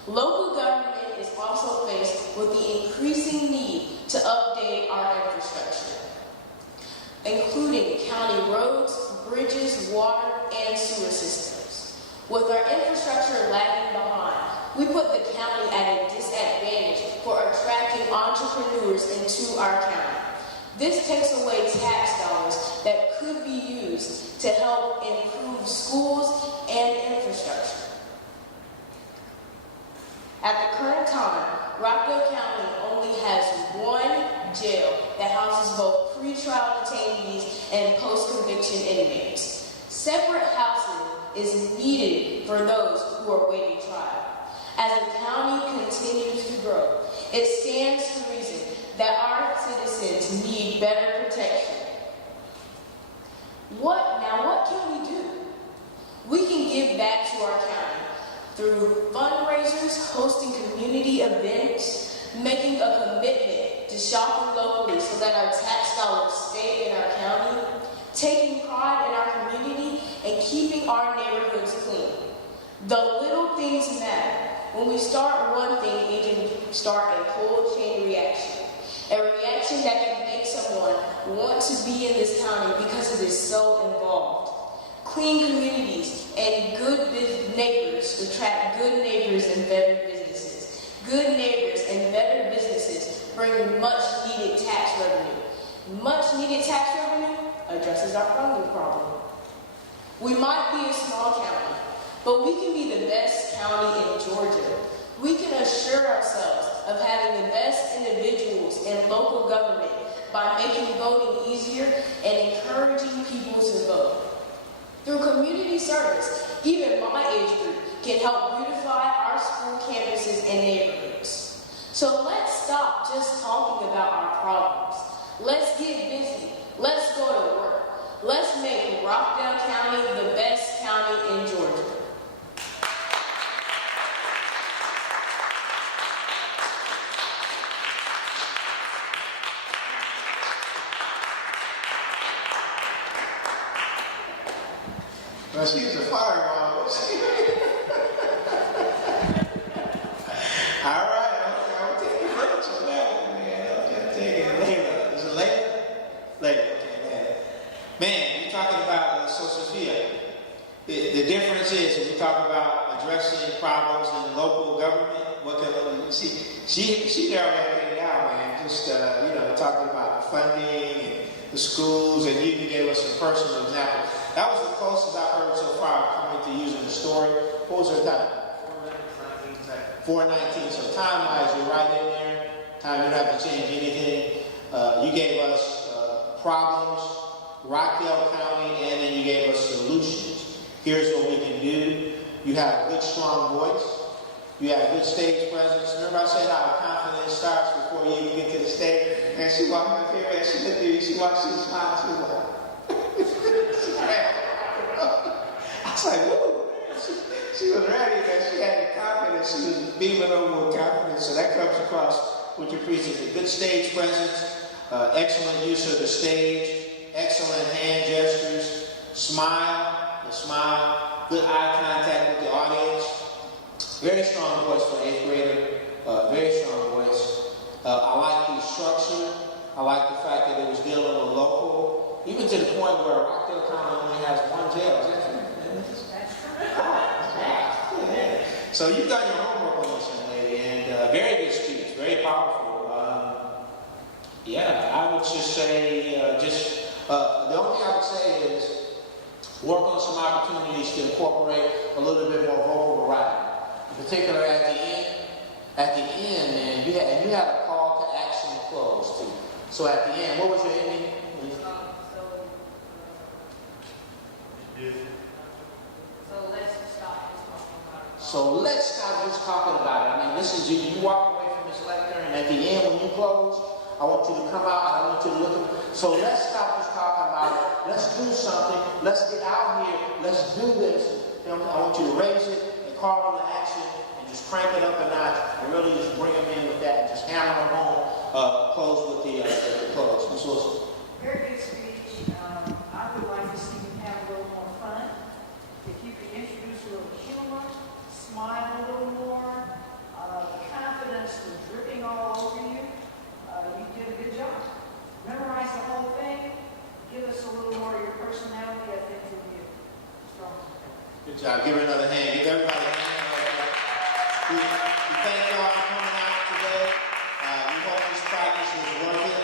Local government is also faced with the increasing need to update our infrastructure, including county roads, bridges, water, and sewer systems. With our infrastructure lagging behind, we put the county at a disadvantage for attracting entrepreneurs into our county. This takes away tax dollars that could be used to help improve schools and infrastructure. At the current time, Rockdale County only has one jail that houses both pretrial detainees and post-conviction inmates. Separate housing is needed for those who are waiting trial. As the county continues to grow, it stands to reason that our citizens need better protection. What can we do? We can give back to our county through fundraisers, hosting community events, making a commitment to shopping locally so that our tax dollars stay in our county, taking pride in our community, and keeping our neighborhoods clean. The little things matter. When we start one thing, it can start a whole chain reaction. A reaction that can make someone want to be in this county because it is so involved. Clean communities and good neighbors attract good neighbors and better businesses. Good neighbors and better businesses bring much needed tax revenue. Much needed tax revenue addresses our funding problem. We might be a small county, but we can be the best county in Georgia. We can assure ourselves of having the best individuals in local government by making voting easier and encouraging people to vote. Through community service, even my age group can help beautify our school campuses and neighborhoods. So let's stop just talking about our problems. Let's get busy. Let's go to work. Let's make Rockdale County the best county in Georgia. Well, she's a fireball. All right, I'll take your notes on that one, man. I'll take it. Layla. Is it Layla? Layla, okay, man, you're talking about Sophia. The difference is, when we talk about addressing problems in local government, what can she narrowed that thing down, man. Just, talking about the funding and the schools, and you even gave us some personal examples. That was the closest I've heard so far coming to using the story. What was her time? 4:19. So time-wise, you're right in there. Time, you don't have to change anything. You gave us problems, Rockdale County, and then you gave us solutions. Here's what we can do. You have a good, strong voice. You have good stage presence. Remember I said how confidence starts before you even get to the stage? And she walked up here, and she looked at me, she walked, she smiled, she was like, I was like, woo! She was ready, man. She had the confidence. She was beaming over with confidence. So that comes across with your presentation. Good stage presence, excellent use of the stage, excellent hand gestures, smile, good eye contact with the audience. Very strong voice for an 8th grader. Very strong voice. I like the structure. I like the fact that it was dealing with local, even to the point where Rockdale County only has one jail. Is that true? So you've done your homework on this, young lady, and very good speech, very powerful. I would just say, the only thing I would say is work on some opportunities to incorporate a little bit more vocal variety. In particular, at the end, man, you had a call to action close too. So at the end, what was your ending? So let's stop just talking about it. I mean, this is you walk away from this lecture, and at the end, when you close, I want you to come out and I want you to look at it. So let's stop just talking about it. Let's do something. Let's get out here. Let's do this. I want you to raise it and call them to action and just crank it up a notch and really just bring them in with that and just hammer them home. Close with the close. Ms. Wilson. Very good speech. I would like to see you have a little more fun. If you could introduce a little humor, smile a little more, the confidence was dripping all over you. You did a good job. Memorize the whole thing. Give us a little more of your personality. I think you'll be strong. Good job. Give her another hand. Give everybody a hand. We thank you all for coming out today. We hope this practice was worth it.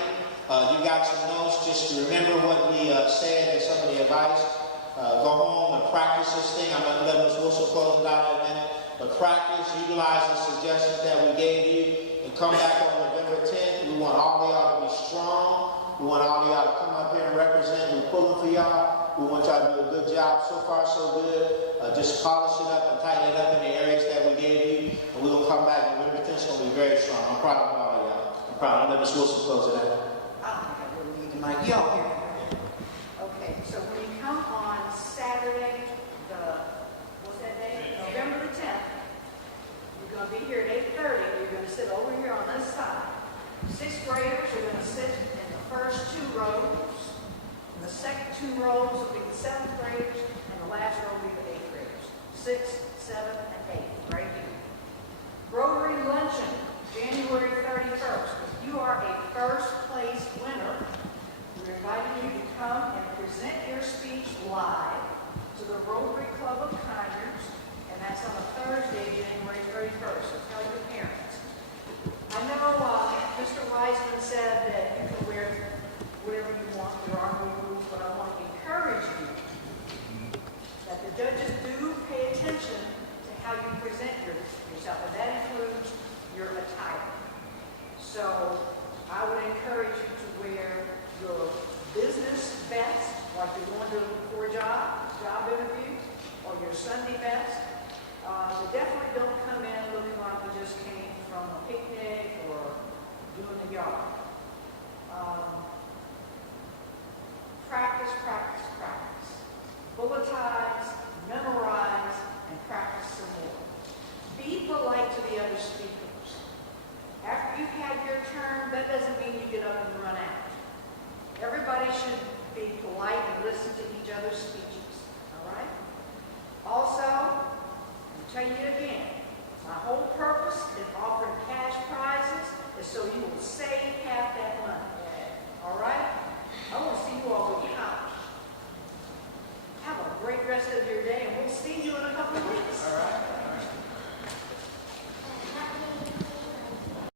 You got some notes just to remember what we said and some of the advice. Go home and practice this thing. I'm going to let Ms. Wilson close it out in a minute. But practice, utilize the suggestions that we gave you, and come back on November 10th. We want all of y'all to be strong. We want all of y'all to come up here and represent. We're pulling for y'all. We want y'all to do a good job. So far, so good. Just polish it up and tighten it up in the areas that we gave you. And we're going to come back. November 10th is going to be very strong. I'm proud of all of y'all. I'm proud. I'll let Ms. Wilson close it out. I don't think I really need the mic. Y'all here. Okay, so when you come on Saturday, what's that day? November the 10th, you're going to be here at 8:30. You're going to sit over here on this side. 6th graders are going to sit in the first 2 rows. And the second 2 rows will be the 7th graders, and the last row will be the 8th graders. 6, 7, and 8, right here. Rotary Luncheon, January 31st. If you are a first place winner, we're inviting you to come and present your speech live to the Rotary Club of Conyers, and that's on a Thursday, January 31st. So tell your parents. I know Mr. Wiseman said that you can wear whatever you want. There are no rules, but I want to encourage you that the judges do pay attention to how you present yourself, and that includes your attire. So I would encourage you to wear your business vest, like you're going to for a job interview, or your Sunday best, They definitely don't come in looking like